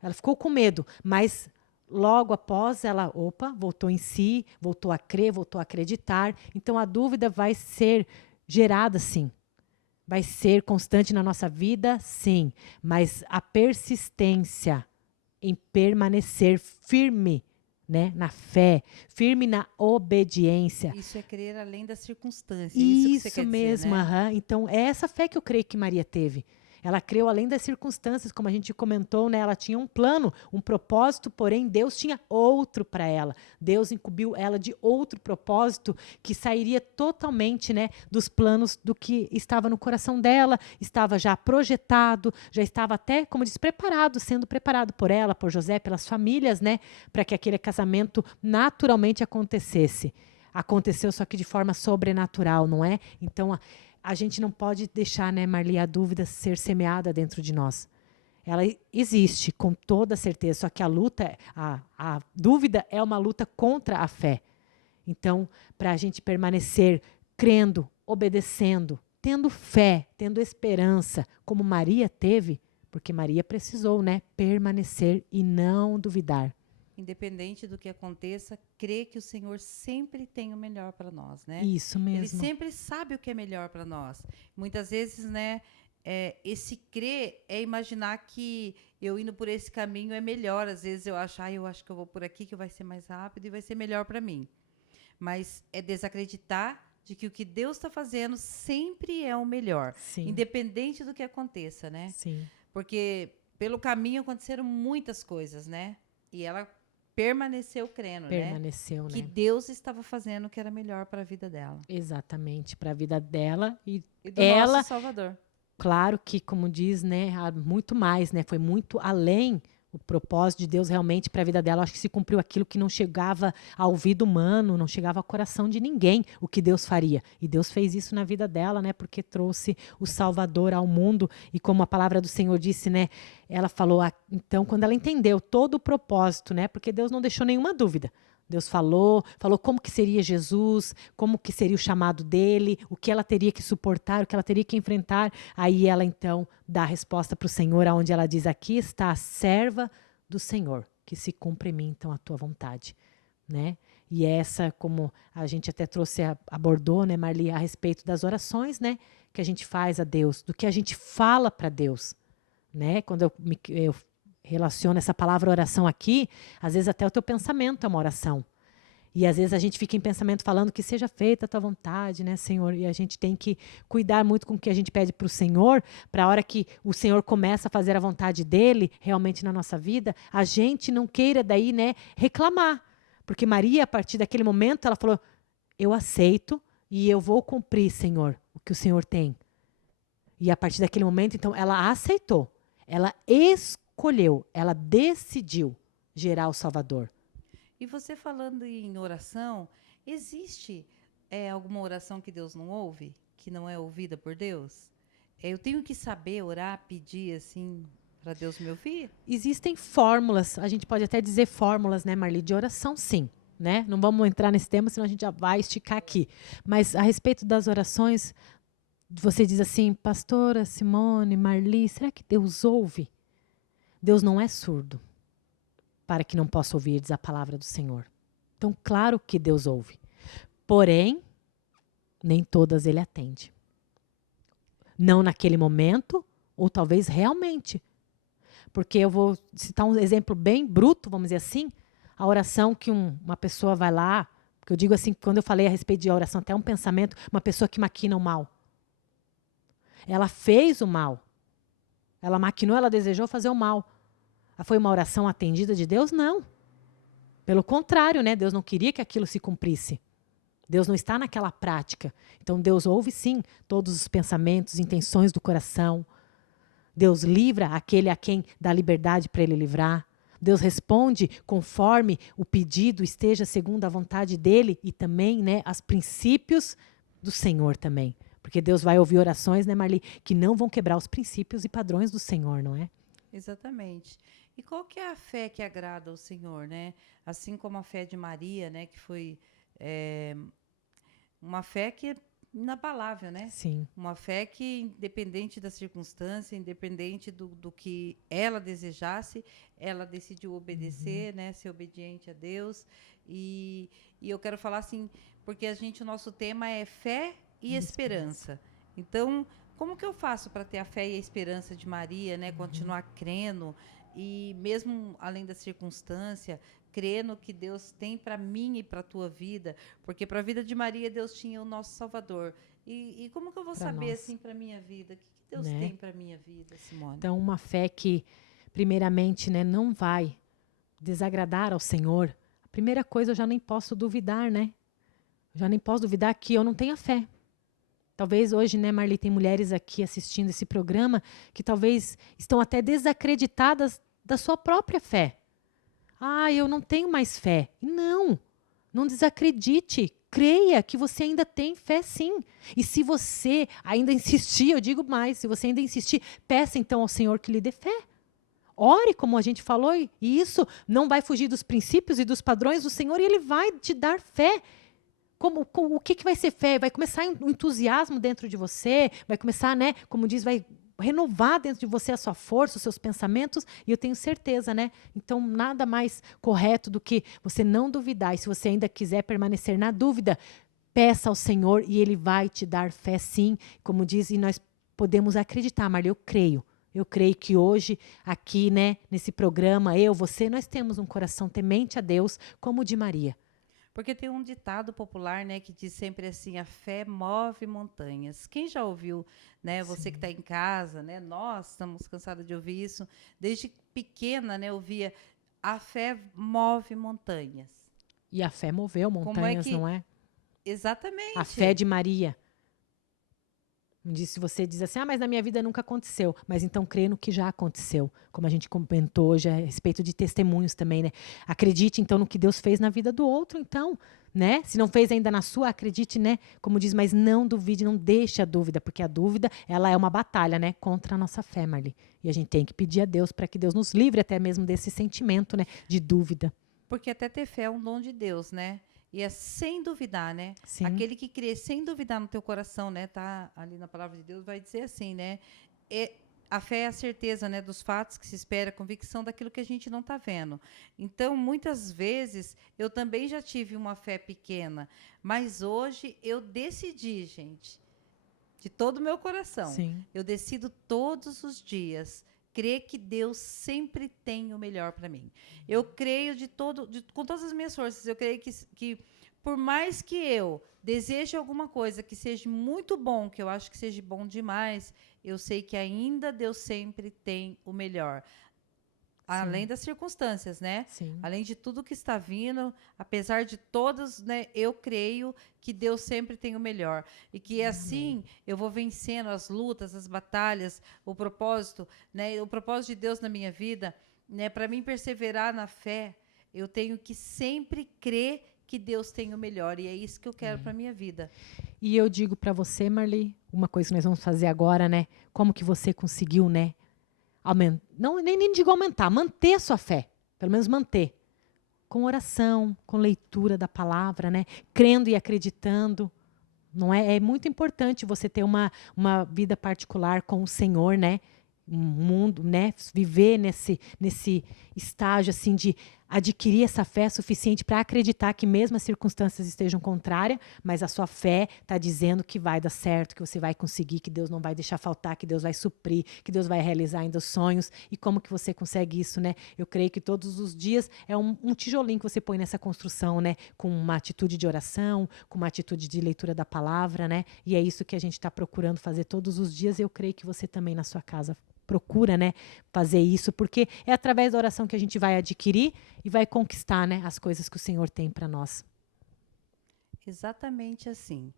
Ela ficou com medo, mas logo após ela, voltou em si, voltou a crer, voltou a acreditar. Então a dúvida vai ser gerada, sim. Vai ser constante na nossa vida, sim. Mas a persistência em permanecer firme, né, na fé, firme na obediência. Isso é crer além das circunstâncias. Isso que você quer mesmo, dizer, né? Então, é essa fé que eu creio que Maria teve. Ela creu além das circunstâncias, como a gente comentou, né? Ela tinha um plano, um propósito, porém Deus tinha outro para ela. Deus incumbiu ela de outro propósito que sairia totalmente, né, dos planos do que estava no coração dela, estava já projetado, já estava até, como diz, preparado, sendo preparado por ela, por José, pelas famílias, né, para que aquele casamento naturalmente acontecesse. Aconteceu só que de forma sobrenatural, não é? Então, a gente não pode deixar, né, Marli, a dúvida ser semeada dentro de nós. Ela existe, com toda certeza, só que a luta, a dúvida é uma luta contra a fé. Então, para a gente permanecer crendo, obedecendo, tendo fé, tendo esperança, como Maria teve, porque Maria precisou, né, permanecer e não duvidar. Independente do que aconteça, crê que o Senhor sempre tem o melhor para nós, né? Isso mesmo. Ele sempre sabe o que é melhor para nós. Muitas vezes, né, esse crer é imaginar que eu indo por esse caminho é melhor. Às vezes eu acho que eu vou por aqui que vai ser mais rápido e vai ser melhor para mim. Mas é desacreditar de que o que Deus está fazendo sempre é o melhor. Sim. Independente do que aconteça, né? Sim. Porque pelo caminho aconteceram muitas coisas, né? E ela permaneceu crendo, Permaneceu, né? né? Que Deus estava fazendo o que era melhor para a vida dela. Exatamente, para a vida dela e do ela, nosso Salvador. Claro que, como diz, né, há muito mais, né? Foi muito além o propósito de Deus realmente para a vida dela. Acho que se cumpriu aquilo que não chegava ao ouvido humano, não chegava ao coração de ninguém, o que Deus faria. E Deus fez isso na vida dela, né? Porque trouxe o Salvador ao mundo. E como a palavra do Senhor disse, né? Ela falou, então, quando ela entendeu todo o propósito, né? Porque Deus não deixou nenhuma dúvida. Deus falou como que seria Jesus, como que seria o chamado dele, o que ela teria que suportar, o que ela teria que enfrentar. Aí ela, então, dá a resposta para o Senhor, onde ela diz, aqui está a serva do Senhor, que se cumpra em mim, então, a tua vontade. Né? E essa, como a gente até abordou, né, Marli, a respeito das orações, né, que a gente faz a Deus, do que a gente fala para Deus. Né? Quando eu relaciona essa palavra oração aqui, às vezes até o teu pensamento é uma oração. E às vezes a gente fica em pensamento falando que seja feita a tua vontade, né, Senhor? E a gente tem que cuidar muito com o que a gente pede para o Senhor, para a hora que o Senhor começa a fazer a vontade dele realmente na nossa vida, a gente não queira daí, né, reclamar. Porque Maria, a partir daquele momento, ela falou, eu aceito e eu vou cumprir, Senhor, o que o Senhor tem. E a partir daquele momento, então, ela aceitou. Ela escolheu, ela decidiu gerar o Salvador. E você falando em oração, existe alguma oração que Deus não ouve? Que não é ouvida por Deus? Eu tenho que saber orar, pedir assim, para Deus me ouvir? Existem fórmulas, a gente pode até dizer fórmulas, né, Marli, de oração, sim. Né? Não vamos entrar nesse tema, senão a gente já vai esticar aqui. Mas a respeito das orações, você diz assim, pastora Simone, Marli, será que Deus ouve? Deus não é surdo para que não possa ouvir, diz a palavra do Senhor. Então, claro que Deus ouve. Porém, nem todas ele atende. Não naquele momento, ou talvez realmente. Porque eu vou citar um exemplo bem bruto, vamos dizer assim, a oração que uma pessoa vai lá, porque eu digo assim, quando eu falei a respeito de oração, até um pensamento, uma pessoa que maquina o mal. Ela fez o mal. Ela maquinou, ela desejou fazer o mal. Foi uma oração atendida de Deus? Não. Pelo contrário, né? Deus não queria que aquilo se cumprisse. Deus não está naquela prática. Então Deus ouve sim todos os pensamentos, intenções do coração. Deus livra aquele a quem dá liberdade para ele livrar. Deus responde conforme o pedido esteja segundo a vontade dele e também, né, os princípios do Senhor também. Porque Deus vai ouvir orações, né, Marli, que não vão quebrar os princípios e padrões do Senhor, não é? Exatamente. E qual que é a fé que agrada ao Senhor, né? Assim como a fé de Maria, né, que foi uma fé que é inabalável, né? Sim. Uma fé que, independente da circunstância, independente do que ela desejasse, ela decidiu obedecer, né? Ser obediente a Deus. E eu quero falar assim, porque o nosso tema é fé e esperança. Então, como que eu faço para ter a fé e a esperança de Maria, né? Continuar crendo e mesmo além da circunstância, crendo que Deus tem para mim e para a tua vida, porque para a vida de Maria Deus tinha o nosso Salvador. E como que eu vou saber nós, assim para minha vida? O que Deus né? tem para minha vida, Simone? Então, uma fé que, primeiramente, né, não vai desagradar ao Senhor. A primeira coisa, eu já nem posso duvidar, né? Eu já nem posso duvidar que eu não tenha fé. Talvez hoje, né, Marli, tem mulheres aqui assistindo esse programa que talvez estão até desacreditadas da sua própria fé. Ah, eu não tenho mais fé. Não, não desacredite. Creia que você ainda tem fé, sim. E se você ainda insistir, eu digo mais, se você ainda insistir, peça então ao Senhor que lhe dê fé. Ore, como a gente falou, e isso não vai fugir dos princípios e dos padrões do Senhor, e Ele vai te dar fé. O que vai ser fé? Vai começar um entusiasmo dentro de você, vai começar, né, como diz, vai renovar dentro de você a sua força, os seus pensamentos, e eu tenho certeza, né? Então, nada mais correto do que você não duvidar, e se você ainda quiser permanecer na dúvida, peça ao Senhor e Ele vai te dar fé sim, como diz, e nós podemos acreditar, Marli, eu creio. Eu creio que hoje, aqui, né, nesse programa, você, nós temos um coração temente a Deus, como o de Maria. Porque tem um ditado popular, né, que diz sempre assim, a fé move montanhas. Quem já ouviu, né, você que está em casa, né, nós estamos cansados de ouvir isso. Desde pequena, né, eu ouvia, a fé move montanhas. E a fé moveu montanhas, não é? Exatamente. A fé de Maria. Se você diz assim, mas na minha vida nunca aconteceu. Mas então crê no que já aconteceu. Como a gente comentou hoje a respeito de testemunhos também, né? Acredite então no que Deus fez na vida do outro, então, né? Se não fez ainda na sua, acredite, né? Como diz, mas não duvide, não deixe a dúvida, porque a dúvida, ela é uma batalha, né? Contra a nossa fé, Marli. E a gente tem que pedir a Deus para que Deus nos livre até mesmo desse sentimento, né? De dúvida. Porque até ter fé é um dom de Deus, né? E é sem duvidar, né? Sim. Aquele que crê sem duvidar no teu coração, né? Tá ali na palavra de Deus, vai dizer assim, né? A fé é a certeza, né, dos fatos que se espera, a convicção daquilo que a gente não está vendo. Então, muitas vezes, eu também já tive uma fé pequena, mas hoje eu decidi, gente, de todo o meu coração, Sim. eu decido todos os dias crer que Deus sempre tem o melhor para mim. Eu creio com todas as minhas forças, eu creio que por mais que eu deseje alguma coisa que seja muito bom, que eu acho que seja bom demais, eu sei que ainda Deus sempre tem o melhor. Além das circunstâncias, né? Sim. Além de tudo que está vindo, apesar de todas, né, eu creio que Deus sempre tem o melhor. E que assim eu vou vencendo as lutas, as batalhas, o propósito, né? O propósito de Deus na minha vida, né? Para mim perseverar na fé, Eu tenho que sempre crer que Deus tem o melhor. E é isso que eu quero para minha vida. E eu digo para você, Marli, uma coisa que nós vamos fazer agora, né? Como que você conseguiu, né? Não, nem digo aumentar, manter a sua fé. Pelo menos manter. Com oração, com leitura da palavra, né? Crendo e acreditando. Não é? É muito importante você ter uma vida particular com o Senhor, né? Um mundo, né? Viver nesse estágio assim de adquirir essa fé suficiente para acreditar que mesmo as circunstâncias estejam contrárias, mas a sua fé está dizendo que vai dar certo, que você vai conseguir, que Deus não vai deixar faltar, que Deus vai suprir, que Deus vai realizar ainda os sonhos. E como que você consegue isso, né? Eu creio que todos os dias é um tijolinho que você põe nessa construção, né? Com uma atitude de oração, com uma atitude de leitura da palavra, né? E é isso que a gente está procurando fazer todos os dias. Eu creio que você também na sua casa procura, né, fazer isso, porque é através da oração que a gente vai adquirir e vai conquistar, né, as coisas que o Senhor tem para nós. Exatamente assim.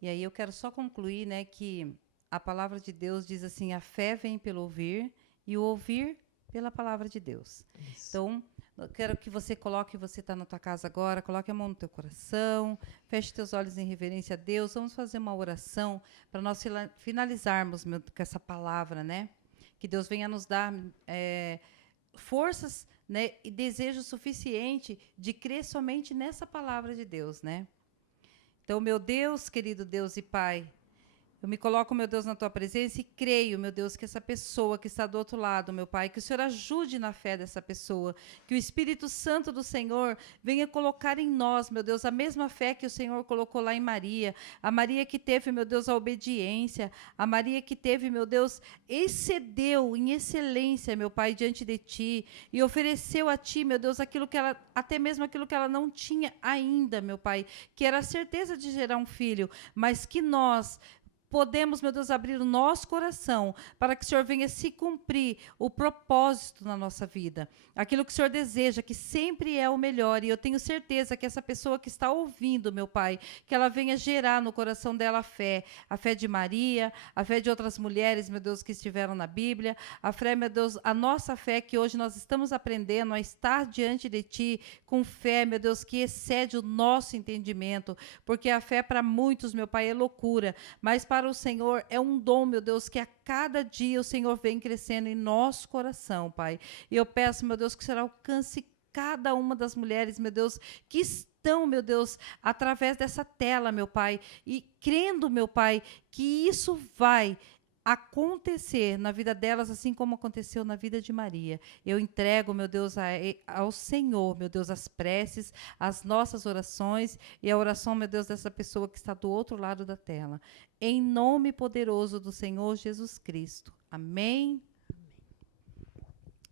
E aí eu quero só concluir, né, que a palavra de Deus diz assim: a fé vem pelo ouvir e o ouvir pela palavra de Deus. Isso. Então, eu quero que você coloque, você está na tua casa agora, coloque a mão no teu coração, feche teus olhos em reverência a Deus. Vamos fazer uma oração para nós finalizarmos com essa palavra, né? Que Deus venha nos dar forças, né, e desejo suficiente de crer somente nessa palavra de Deus, né? Então, meu Deus, querido Deus e Pai, eu me coloco, meu Deus, na tua presença e creio, meu Deus, que essa pessoa que está do outro lado, meu Pai, que o Senhor ajude na fé dessa pessoa, que o Espírito Santo do Senhor venha colocar em nós, meu Deus, a mesma fé que o Senhor colocou lá em Maria, a Maria que teve, meu Deus, a obediência, a Maria que teve, meu Deus, excedeu em excelência, meu Pai, diante de Ti, e ofereceu a Ti, meu Deus, aquilo que ela, até mesmo aquilo que ela não tinha ainda, meu Pai, que era a certeza de gerar um filho, mas que nós podemos, meu Deus, abrir o nosso coração para que o Senhor venha se cumprir o propósito na nossa vida. Aquilo que o Senhor deseja, que sempre é o melhor. E eu tenho certeza que essa pessoa que está ouvindo, meu Pai, que ela venha gerar no coração dela a fé de Maria, a fé de outras mulheres, meu Deus, que estiveram na Bíblia, a fé, meu Deus, a nossa fé que hoje nós estamos aprendendo a estar diante de Ti com fé, meu Deus, que excede o nosso entendimento, porque a fé para muitos, meu Pai, é loucura, mas para o Senhor é um dom, meu Deus, que a cada dia o Senhor vem crescendo em nosso coração, Pai. E eu peço, meu Deus, que o Senhor alcance cada uma das mulheres, meu Deus, que estão, meu Deus, através dessa tela, meu Pai, e crendo, meu Pai, que isso vai acontecer na vida delas, assim como aconteceu na vida de Maria. Eu entrego, meu Deus, ao Senhor, meu Deus, as preces, as nossas orações e a oração, meu Deus, dessa pessoa que está do outro lado da tela. Em nome poderoso do Senhor Jesus Cristo. Amém.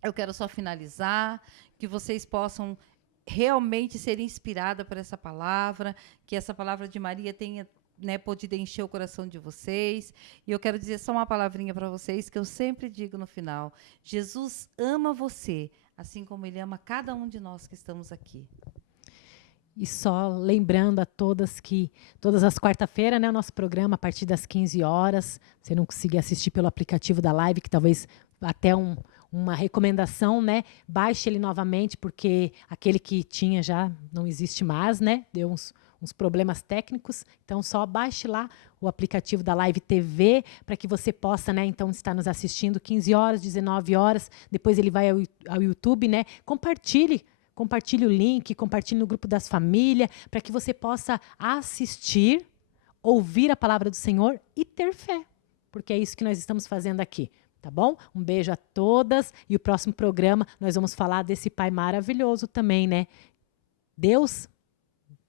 Eu quero só finalizar, que vocês possam realmente ser inspiradas por essa palavra, que essa palavra de Maria tenha, né, podido encher o coração de vocês. E eu quero dizer só uma palavrinha para vocês, que eu sempre digo no final: Jesus ama você, assim como Ele ama cada um de nós que estamos aqui. E só lembrando a todas que todas as quarta-feiras, né, o nosso programa a partir das 15 horas, você não conseguir assistir pelo aplicativo da Live, que talvez até uma recomendação, né, baixe ele novamente, porque aquele que tinha já não existe mais, né, deu uns problemas técnicos, então só baixe lá o aplicativo da Live TV para que você possa, né, então estar nos assistindo 15 horas, 19 horas, depois ele vai ao YouTube, né, compartilhe o link, compartilhe no grupo das famílias, para que você possa assistir, ouvir a palavra do Senhor e ter fé, porque é isso que nós estamos fazendo aqui. Tá bom? Um beijo a todas, e o próximo programa nós vamos falar desse pai maravilhoso também, né? Deus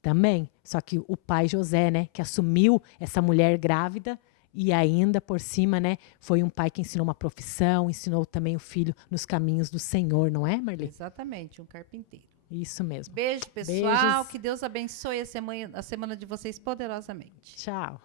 também, só que o pai José, né, que assumiu essa mulher grávida e ainda por cima, né, foi um pai que ensinou uma profissão, ensinou também o filho nos caminhos do Senhor, não é, Marli? Exatamente, um carpinteiro. Isso mesmo. Beijo, pessoal. Beijos. Que Deus abençoe a semana de vocês poderosamente. Tchau.